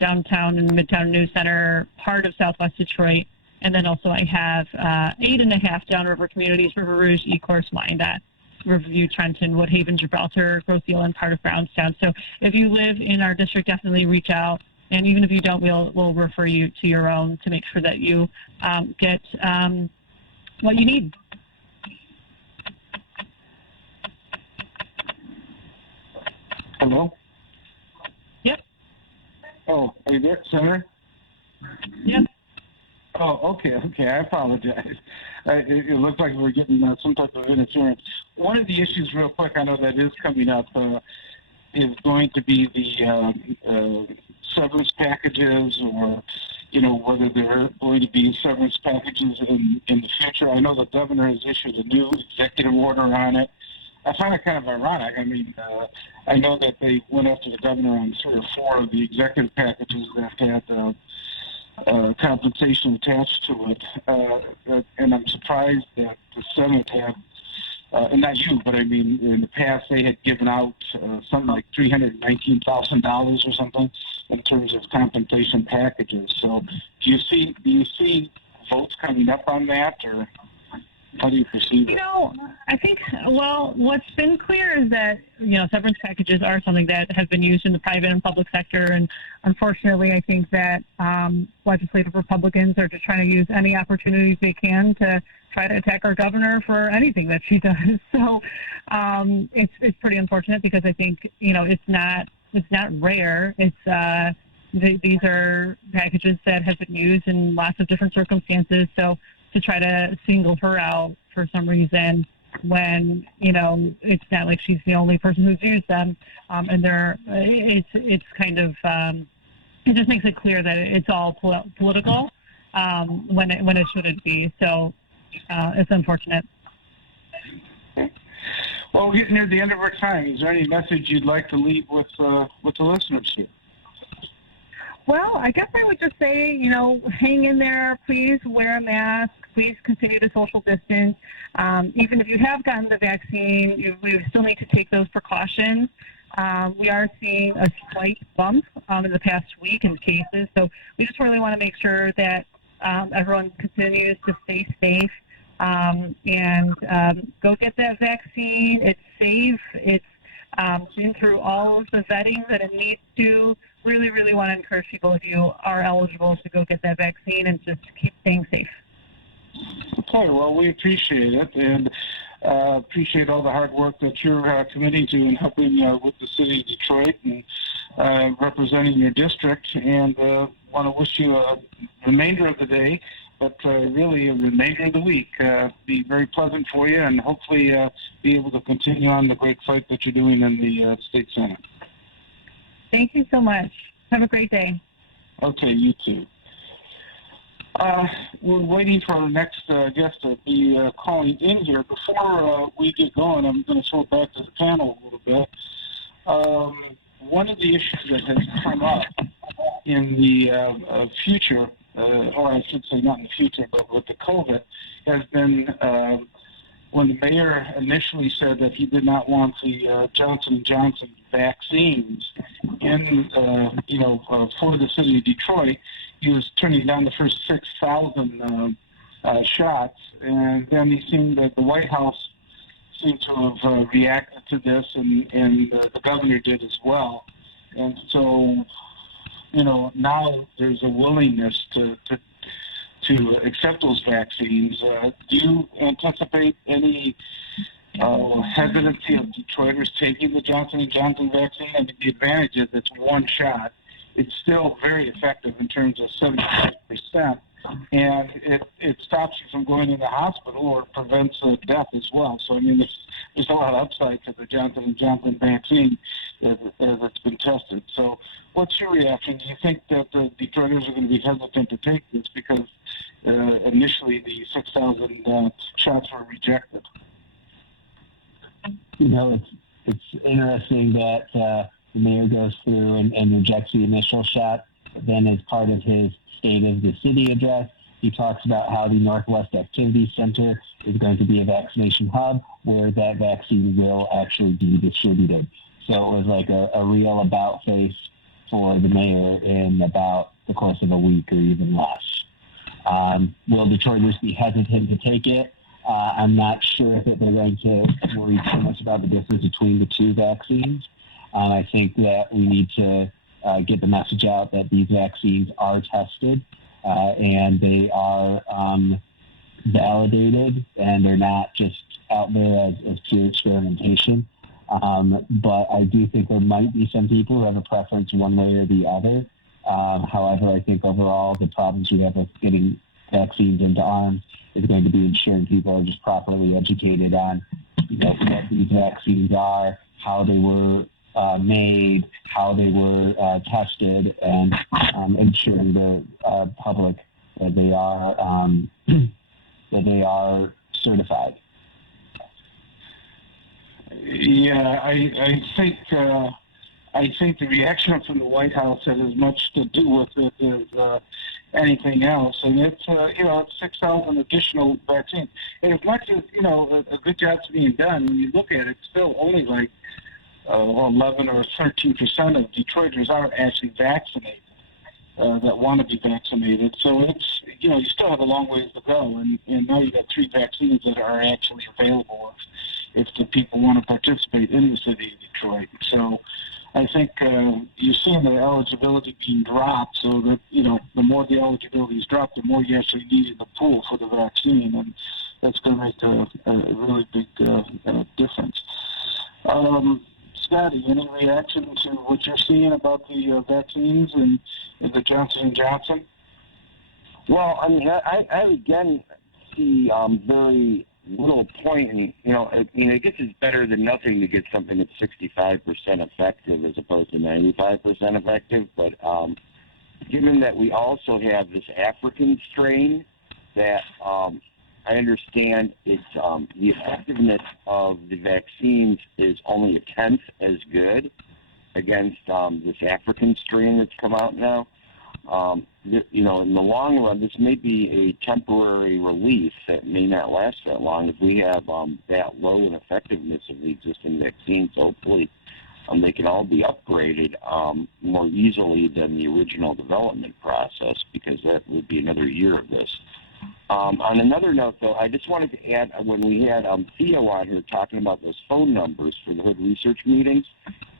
downtown and Midtown News Center, part of Southwest Detroit, and then also I have 8.5 downriver communities: River Rouge, Ecorse, Wyandotte, Riverview, Trenton, Woodhaven, Gibraltar, Grosse Ile, and part of Brownstown. So if you live in our district, definitely reach out. And even if you don't, we'll refer you to your own to make sure that you get what you need. Hello? Yep. Oh, are you there, Senator? Yep. Oh, okay. I apologize. It looked like we were getting some type of interference. One of the issues, real quick, I know that is coming up, is going to be the severance packages or, whether there are going to be severance packages in the future. I know the governor has issued a new executive order on it. I find it kind of ironic. I mean, I know that they went after the governor on 3 or 4 of the executive packages that had compensation attached to it, and I'm surprised that the Senate had, and not you, but I mean, in the past they had given out something like $319,000 or something in terms of compensation packages. So, do you see votes coming up on that, or how do you perceive it? I think, what's been clear is that, severance packages are something that has been used in the private and public sector. And unfortunately, I think that legislative Republicans are just trying to use any opportunities they can to try to attack our governor for anything that she does. So it's pretty unfortunate because I think, it's not rare. It's these are packages that have been used in lots of different circumstances. So to try to single her out for some reason when, it's not like she's the only person who's used them. And it's kind of, it just makes it clear that it's all political when it shouldn't be. So it's unfortunate. Well, we're getting near the end of our time. Is there any message you'd like to leave with the listeners here? Well, I guess I would just say, hang in there. Please wear a mask. Please continue to social distance. Even if you have gotten the vaccine, we still need to take those precautions. We are seeing a slight bump in the past week in cases. So we just really want to make sure that everyone continues to stay safe and go get that vaccine. It's safe. It's been through all of the vetting that it needs to. Really, really want to encourage people, if you are eligible, to go get that vaccine and just keep staying safe. Okay, well, we appreciate it and appreciate all the hard work that you're committing to and helping with the city of Detroit and representing your district. And want to wish you a remainder of the day, but really a remainder of the week. Be very pleasant for you and hopefully be able to continue on the great fight that you're doing in the State Senate. Thank you so much. Have a great day. Okay, you too. We're waiting for our next guest to be calling in here. Before we get going, I'm going to throw it back to the panel a little bit. One of the issues that has come up in the future, or I should say not in the future, but with the COVID, has been when the mayor initially said that he did not want the Johnson & Johnson vaccines in, for the city of Detroit. He was turning down the first 6,000 shots, and then he seemed that the White House seemed to have reacted to this, and the governor did as well. And so, now there's a willingness to accept those vaccines. Do you anticipate any hesitancy of Detroiters taking the Johnson & Johnson vaccine? I mean, the advantage is it's one shot. It's still very effective in terms of 75%, and it stops you from going to the hospital or prevents death as well. So, I mean, there's a lot of upside to the Johnson & Johnson vaccine as it's been tested. So what's your reaction? Do you think that the Detroiters are going to be hesitant to take this because initially the 6,000 shots were rejected? It's interesting that the mayor goes through and rejects the initial shot, but then as part of his State of the City address, he talks about how the Northwest Activity Center is going to be a vaccination hub where that vaccine will actually be distributed. So it was like a real about face for the mayor in about the course of a week or even less. Will Detroiters be hesitant to take it? I'm not sure that they're going to worry too much about the difference between the two vaccines. I think that we need to get the message out that these vaccines are tested and they are validated, and they're not just out there as pure experimentation. But I do think there might be some people who have a preference one way or the other. However, I think overall the problems we have with getting vaccines into arms is going to be ensuring people are just properly educated on what these vaccines are, how they were made, how they were tested, and ensuring the public that they are certified. Yeah, I think the reaction from the White House had as much to do with it as anything else, and it's it's 6,000 additional vaccines. And as much as a good job's being done, when you look at it, still only like 11 or 13% of Detroiters are actually vaccinated that want to be vaccinated. So it's you still have a long ways to go, and now you got 3 vaccines that are actually available if the people want to participate in the city of Detroit. So I think you're seeing the eligibility being dropped, so that the more the eligibility is dropped, the more you actually need in the pool for the vaccine, and that's going to make a really big difference. Scotty, any reaction to what you're seeing about the vaccines and the Johnson & Johnson? Well, I mean, I again see very little point in, I guess it's better than nothing to get something that's 65% effective as opposed to 95% effective. But given that we also have this African strain that I understand it's the effectiveness of the vaccines is only 1/10 as good against this African strain that's come out now. In the long run, this may be a temporary relief that may not last that long. If we have that low in effectiveness of the existing vaccines, hopefully they can all be upgraded more easily than the original development process, because that would be another year of this. On another note, though, I just wanted to add, when we had Theo on here talking about those phone numbers for the Hood Research meetings,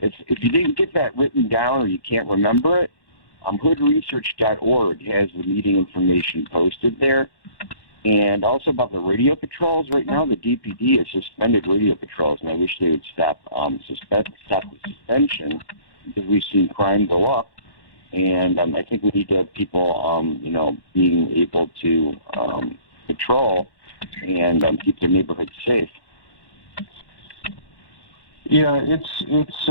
if you didn't get that written down or you can't remember it, hoodresearch.org has the meeting information posted there. And also about the radio patrols. Right now, the DPD has suspended radio patrols, and I wish they would stop the suspension, because we've seen crime go up. And I think we need to have people, being able to patrol and keep their neighborhoods safe. Yeah, it's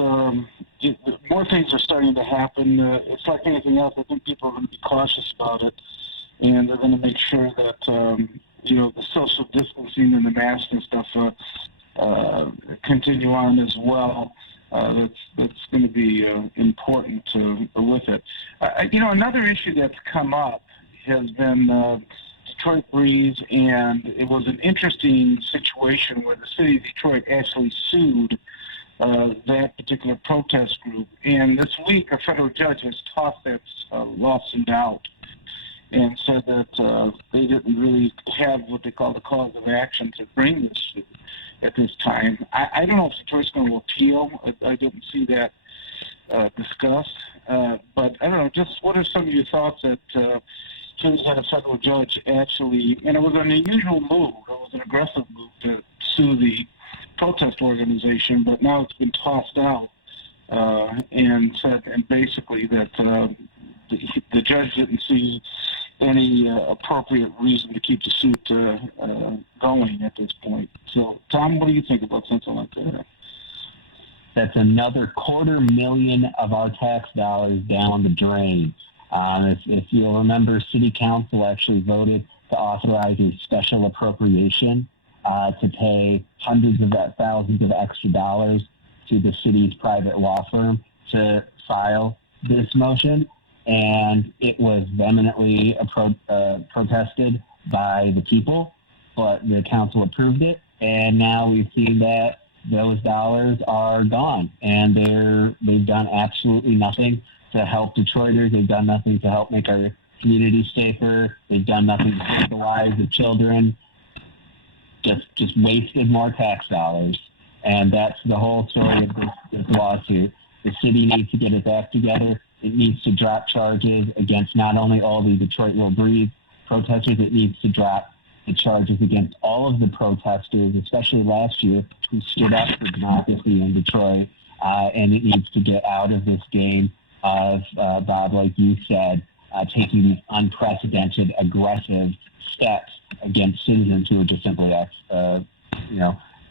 more things are starting to happen. It's like anything else. I think people are going to be cautious about it, and they're going to make sure that the social distancing and the masks and stuff continue on as well. That's going to be important with it. Another issue that's come up has been Detroit Breeze, and it was an interesting situation where the city of Detroit actually sued that particular protest group. And this week, a federal judge has tossed that lawsuit out and said that they didn't really have what they call the cause of action to bring this suit at this time. I don't know if Detroit's going to appeal. I didn't see that discussed. But I don't know, just what are some of your thoughts that since had a federal judge actually, and it was an unusual move, it was an aggressive move to sue the protest organization, but now it's been tossed out and said, and basically that the judge didn't see any appropriate reason to keep the suit going at this point. So, Tom, what do you think about something like that? That's another $250,000 of our tax dollars down the drain. If you'll remember, City Council actually voted to authorize a special appropriation to pay hundreds of thousands of extra dollars to the city's private law firm to file this motion, and it was vehemently protested by the people, but the council approved it, and now we've seen that those dollars are gone, and they've done absolutely nothing to help Detroiters. They've done nothing to help make our community safer. They've done nothing to save the lives of children. Just wasted more tax dollars, and that's the whole story of this lawsuit. The city needs to get its act together. It needs to drop charges against not only all the Detroit Will Breathe protesters, it needs to drop the charges against all of the protesters, especially last year, who stood up for democracy in Detroit, and it needs to get out of this game of, Bob, like you said, taking these unprecedented, aggressive steps against citizens who are just simply,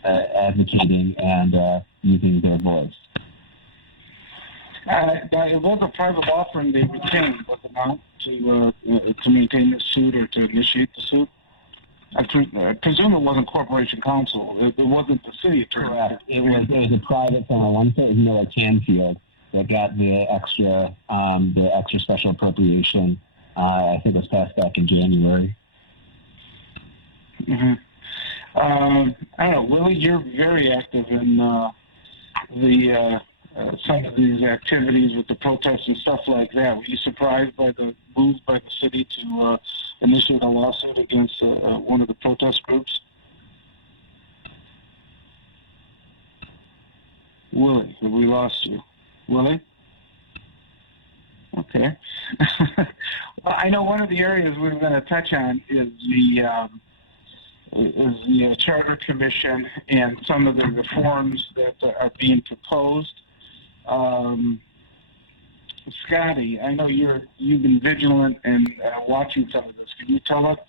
advocating and using their voice. It was a private offering they retained, was it not, to maintain the suit or to initiate the suit? I presume it wasn't Corporation Counsel. It wasn't the city attorney. Correct. It was a private firm. I want to say it was Miller Canfield that got the extra special appropriation. I think it was passed back in January. Mm-hmm. I don't know, Willie, you're very active in some of these activities with the protests and stuff like that. Were you surprised by the move by the city to initiate a lawsuit against one of the protest groups? Willie, have we lost you? Willie? Okay. Well, I know one of the areas we're going to touch on is the Charter Commission and some of the reforms that are being proposed. Scotty, I know you've been vigilant and watching some of this. Can you tell us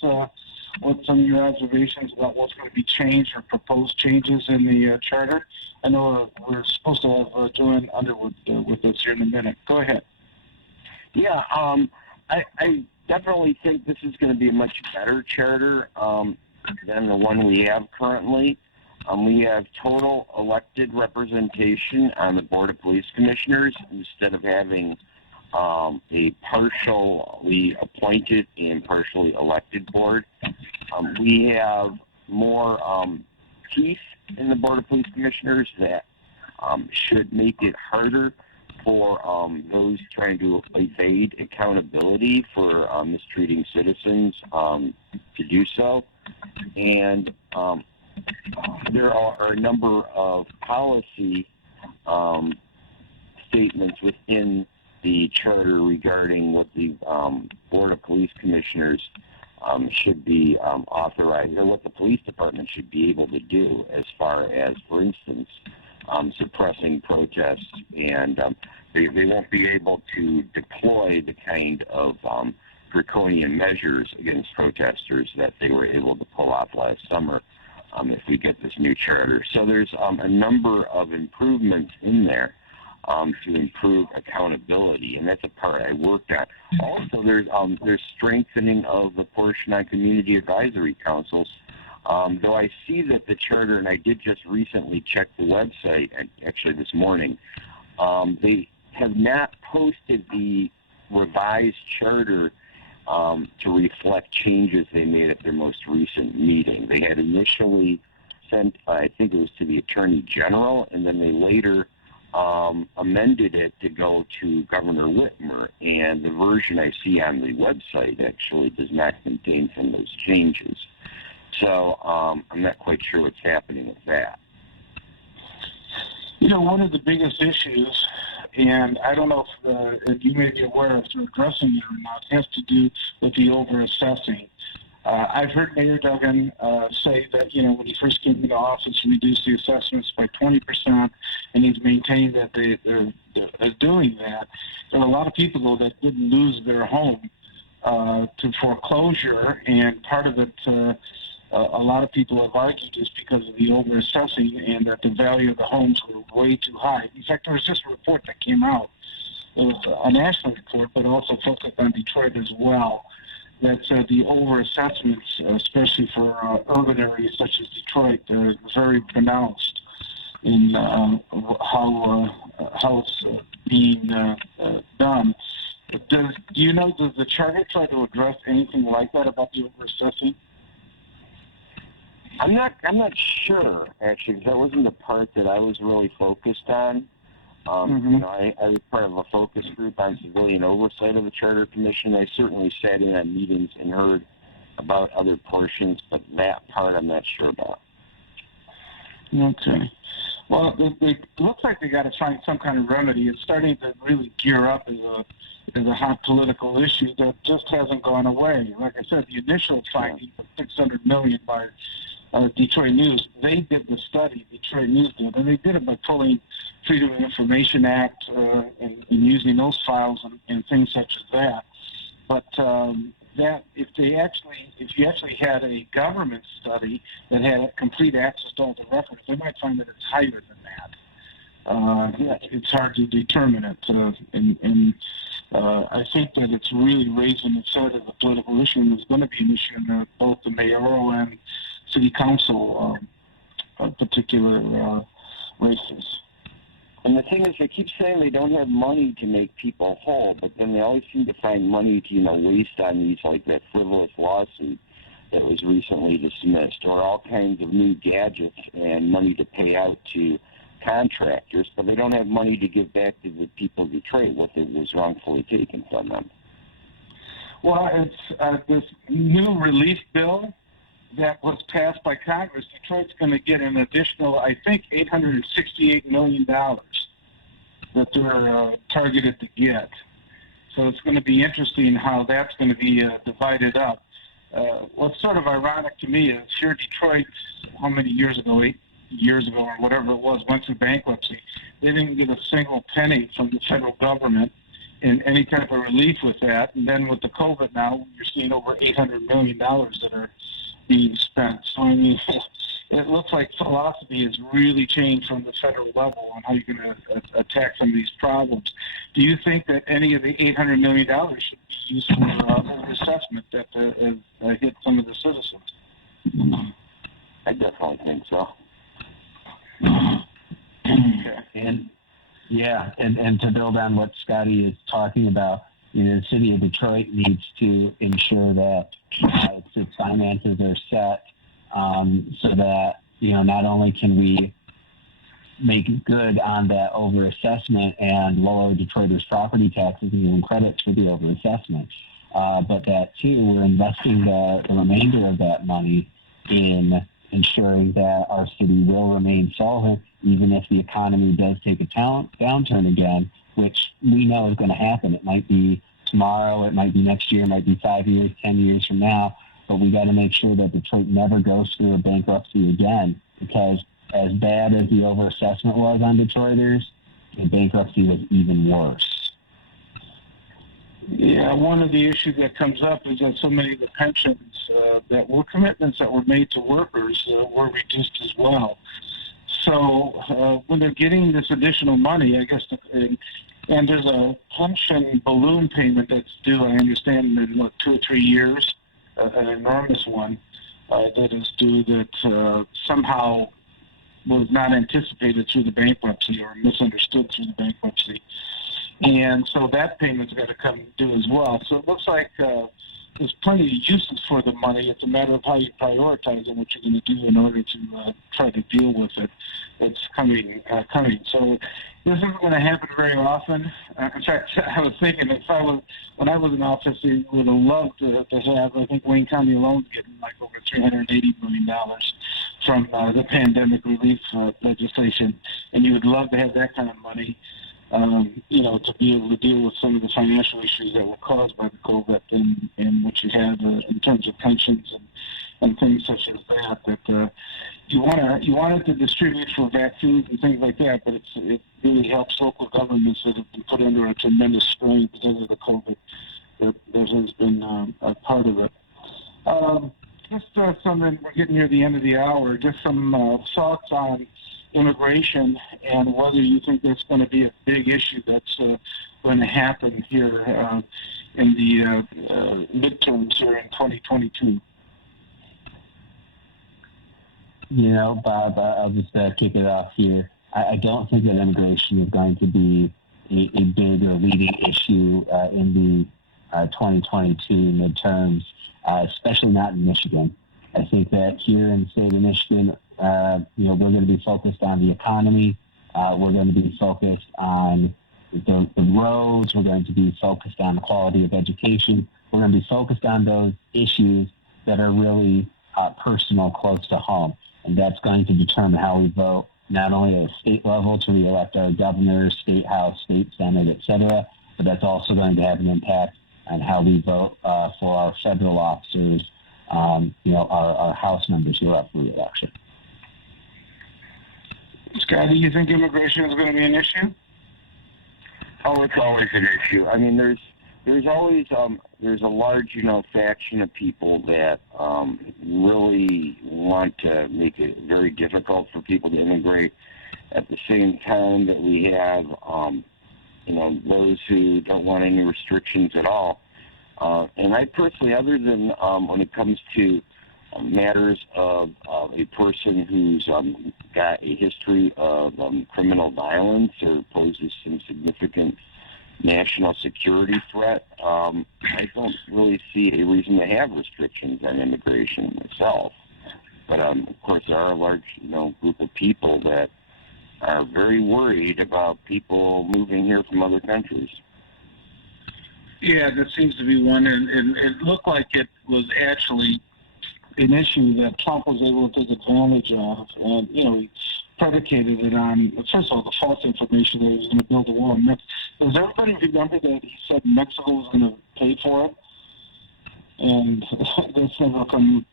what some of your observations about what's going to be changed or proposed changes in the Charter? I know we're supposed to have Joanne Underwood with us here in a minute. Go ahead. Yeah, I definitely think this is going to be a much better charter than the one we have currently. We have total elected representation on the Board of Police Commissioners instead of having a partially appointed and partially elected board. We have more teeth in the Board of Police Commissioners that should make it harder for those trying to evade accountability for mistreating citizens to do so. And there are a number of policy statements within the charter regarding what the Board of Police Commissioners should be authorized, or what the police department should be able to do, as far as, for instance, suppressing protests, and they won't be able to deploy the kind of draconian measures against protesters that they were able to pull off last summer if we get this new charter. So there's a number of improvements in there to improve accountability, and that's a part I worked on. Also, there's strengthening of the portion on community advisory councils. Though I see that the charter, and I did just recently check the website, and actually this morning, they have not posted the revised charter to reflect changes they made at their most recent meeting. They had initially sent, I think it was to the Attorney General, and then they later amended it to go to Governor Whitmer, and the version I see on the website actually does not contain some of those changes. So I'm not quite sure what's happening with that. You know, one of the biggest issues, and I don't know if you may be aware if they're addressing it or not, has to do with the over-assessing. I've heard Mayor Duggan say that, you know, when he first came into office, he reduced the assessments by 20%, and he's maintained that they're doing that. There are a lot of people, though, that didn't lose their home to foreclosure, and part of it, a lot of people have argued is because of the over-assessing and that the value of the homes were way too high. In fact, there was just a report that came out. It was a national report, but also focused on Detroit as well, that said the over-assessments, especially for urban areas such as Detroit, are very pronounced in how it's being done. Do you know, does the charter try to address anything like that about the over-assessing? I'm not sure, actually, because that wasn't the part that I was really focused on. You know, I was part of a focus group on civilian oversight of the Charter Commission. I certainly sat in on meetings and heard about other portions, but that part I'm not sure about. Okay. Well, it looks like they got to find some kind of remedy. It's starting to really gear up as a hot political issue that just hasn't gone away. Like I said, the initial finding of $600 million by Detroit News, they did the study, Detroit News did, and they did it by pulling Freedom of Information Act and using those files and things such as that. But that if you actually had a government study that had complete access to all the records, they might find that it's higher than that. it's hard to determine it. And I think that it's really raising the side of the political issue, and it's going to be an issue in both the mayoral and city council particular races. And the thing is, they keep saying they don't have money to make people whole, but then they always seem to find money to, waste on these, like that frivolous lawsuit that was recently dismissed, or all kinds of new gadgets and money to pay out to contractors, but they don't have money to give back to the people of Detroit what was wrongfully taken from them. Well, it's this new relief bill that was passed by Congress. Detroit's going to get an additional, I think, $868 million that they're targeted to get. So it's going to be interesting how that's going to be divided up. What's sort of ironic to me is here Detroit, how many years ago, 8 years ago or whatever it was, went through bankruptcy. They didn't get a single penny from the federal government in any type of relief with that. And then with the COVID now, you're seeing over $800 million that are being spent. So, I mean, it looks like philosophy has really changed from the federal level on how you're going to attack some of these problems. Do you think that any of the $800 million should be used for overassessment that has hit some of the citizens? I definitely think so. And to build on what Scotty is talking about, the city of Detroit needs to ensure that its finances are set so that not only can we make good on that overassessment and lower Detroiters' property taxes and even credits for the overassessment, but that too we're investing the remainder of that money in ensuring that our city will remain solvent even if the economy does take a downturn again, which we know is going to happen. It might be tomorrow, it might be next year, it might be 5 years, 10 years from now, but we got to make sure that Detroit never goes through a bankruptcy again, because as bad as the overassessment was on Detroiters, the bankruptcy was even worse. Yeah, one of the issues that comes up is that so many of the pensions that were commitments that were made to workers were reduced as well. So when they're getting this additional money, I guess, and there's a pension balloon payment that's due, I understand, in 2 or 3 years, an enormous one that is due that somehow was not anticipated through the bankruptcy or misunderstood through the bankruptcy. And so that payment's got to come due as well. So it looks like there's plenty of uses for the money. It's a matter of how you prioritize and what you're going to do in order to try to deal with it. It's coming. So this isn't going to happen very often. In fact, I was thinking when I was in office, we would have loved to have, I think Wayne County alone getting like over $380 million from the pandemic relief legislation. And you would love to have that kind of money. To be able to deal with some of the financial issues that were caused by the COVID and what you had in terms of pensions and things such as that you want it to distribute for vaccines and things like that, but it really helps local governments that have been put under a tremendous strain because of the COVID that has been a part of it. Just something, we're getting near the end of the hour, just some thoughts on immigration and whether you think there's going to be a big issue that's going to happen here in the midterms here in 2022. Bob, I'll just kick it off here. I don't think that immigration is going to be a big or leading issue in the 2022 midterms, especially not in Michigan. I think that here in the state of Michigan, we're going to be focused on the economy. We're going to be focused on the roads. We're going to be focused on the quality of education. We're going to be focused on those issues that are really personal, close to home. And that's going to determine how we vote, not only at a state level to reelect our governors, state house, state senate, et cetera, but that's also going to have an impact on how we vote for our federal officers, our House members who are up for reelection. Scotty, you think immigration is going to be an issue? Oh, it's always an issue. I mean, there's always there's a large faction of people that really want to make it very difficult for people to immigrate, at the same time that we have, those who don't want any restrictions at all. And I personally, other than when it comes to matters of a person who's got a history of criminal violence or poses some significant national security threat, I don't really see a reason to have restrictions on immigration myself. But of course, there are a large, group of people that are very worried about people moving here from other countries. Yeah, there seems to be one, and it looked like it was actually an issue that Trump was able to take advantage of, and he predicated it on, first of all, the false information that he was going to build a wall in Mexico. Does everybody remember that he said Mexico was going to pay for it? And that's never come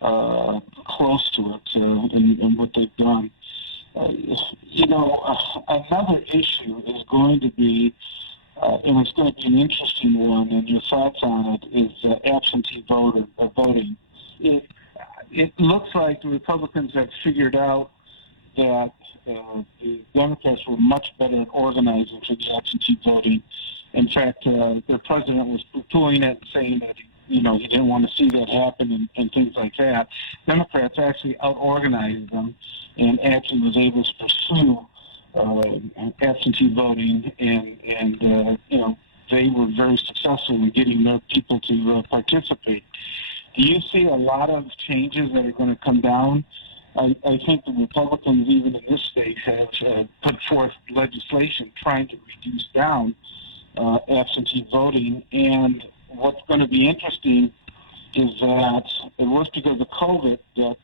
close to it in what they've done. Another issue is going to be, and it's going to be an interesting one, and your thoughts on it, is absentee voting. It looks like the Republicans have figured out that the Democrats were much better at organizing for the absentee voting. In fact, their president was poo-pooing it and saying that he didn't want to see that happen and things like that. Democrats actually out-organized them and actually was able to pursue absentee voting, and they were very successful in getting their people to participate. Do you see a lot of changes that are going to come down? I think the Republicans, even in this state, have put forth legislation trying to reduce down absentee voting. And what's going to be interesting is that it was because of COVID that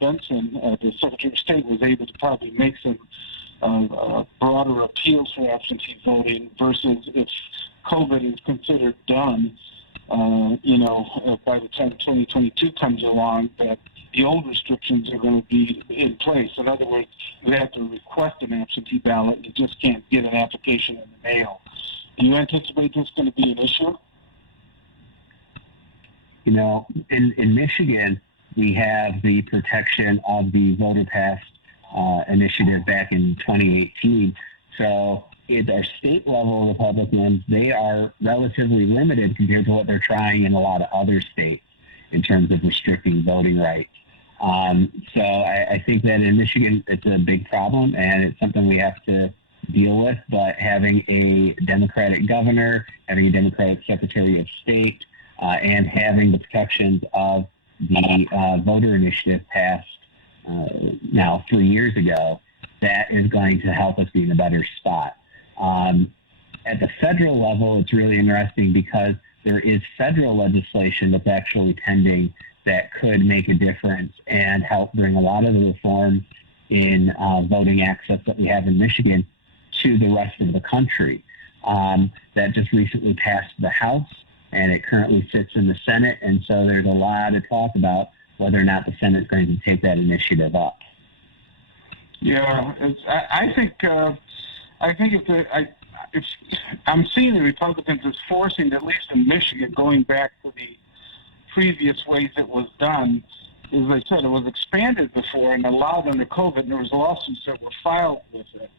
Benson, the Secretary of State, was able to probably make some broader appeals for absentee voting versus if COVID is considered done, by the time 2022 comes along, that the old restrictions are going to be in place. In other words, you have to request an absentee ballot. You just can't get an application in the mail. Do you anticipate this going to be an issue? In Michigan, we have the protection of the Voter Pass initiative back in 2018. So at our state level Republicans, they are relatively limited compared to what they're trying in a lot of other states in terms of restricting voting rights. So I think that in Michigan, it's a big problem, and it's something we have to deal with. But having a Democratic governor, having a Democratic Secretary of State, and having the protections of the voter initiative passed now 3 years ago, that is going to help us be in a better spot. At the federal level, it's really interesting because there is federal legislation that's actually pending that could make a difference and help bring a lot of the reforms in voting access that we have in Michigan to the rest of the country. That just recently passed the House, and it currently sits in the Senate, and so there's a lot of talk about whether or not the Senate is going to take that initiative up. Yeah, I think if I'm seeing the Republicans as forcing, at least in Michigan, going back to the previous ways it was done. As I said, it was expanded before and allowed under COVID, and there was lawsuits that were filed with it.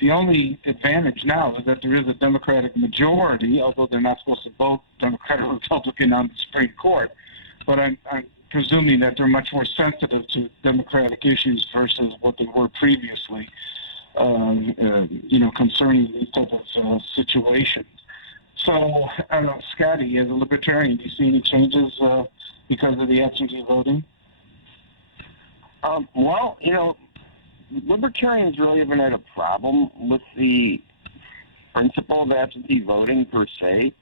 The only advantage now is that there is a Democratic majority, although they're not supposed to vote Democrat or Republican on the Supreme Court. But I'm presuming that they're much more sensitive to Democratic issues versus what they were previously, concerning these type of situations. So, I don't know, Scotty, as a libertarian, do you see any changes because of the absentee voting? Libertarians really haven't had a problem with the principle of absentee voting per se.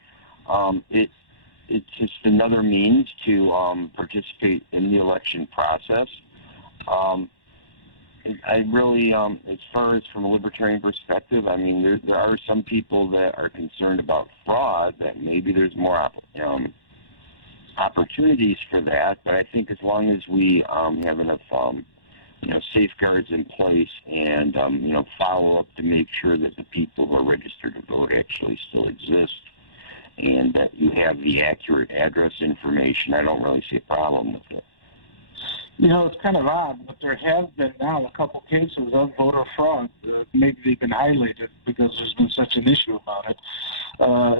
It's just another means to participate in the election process. I really, as far as from a libertarian perspective, I mean, there are some people that are concerned about fraud, that maybe there's more opportunities for that. But I think as long as we have enough, safeguards in place and, follow up to make sure that the people who are registered to vote actually still exist and that you have the accurate address information, I don't really see a problem with it. It's kind of odd, but there have been now a couple cases of voter fraud. Maybe they've been highlighted because there's been such an issue about it.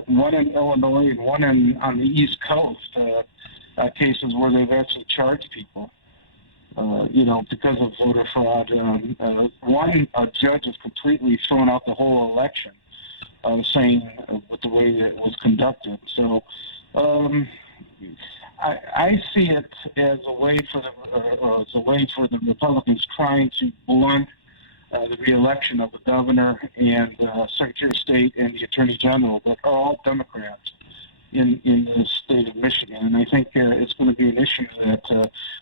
One in Illinois and one on the East Coast, cases where they've actually charged people, because of voter fraud. One judge has completely thrown out the whole election, saying with the way it was conducted. So I see it as a way for the Republicans trying to blunt the reelection of the governor and Secretary of State and the Attorney General, that are all Democrats in the state of Michigan. And I think it's going to be an issue that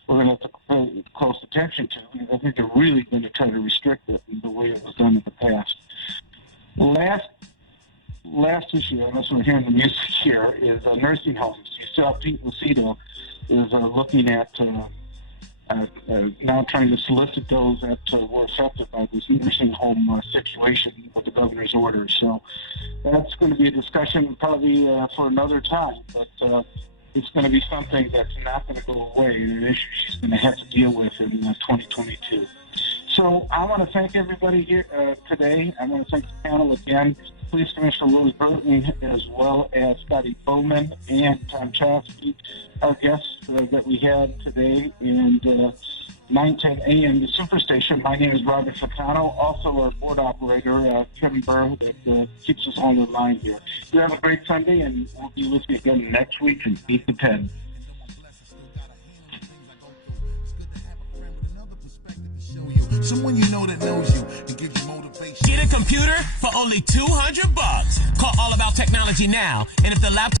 we're going to have to pay close attention to, because I think they're really going to try to restrict it in the way it was done in the past. Last issue, unless we're hearing the music here, is nursing homes. You saw Pete Lucido is looking at now trying to solicit those that were affected by this nursing home situation with the governor's orders. So that's going to be a discussion probably for another time, but it's going to be something that's not going to go away, and an issue she's going to have to deal with in 2022. So I want to thank everybody here today. I want to thank the panel again. Police Commissioner Willie Burton, as well as Scotty Boman and Tom Choske, our guests that we had today, and 910 AM, the Superstation. My name is Robert Ficano, also our board operator, Kevin Burr, that keeps us on the line here. You have a great Sunday, and we'll be with you again next week and Beat the Pen. Someone you know that knows you and gives you motivation. Get a computer for only $200. Call All About Technology now, and if the laptop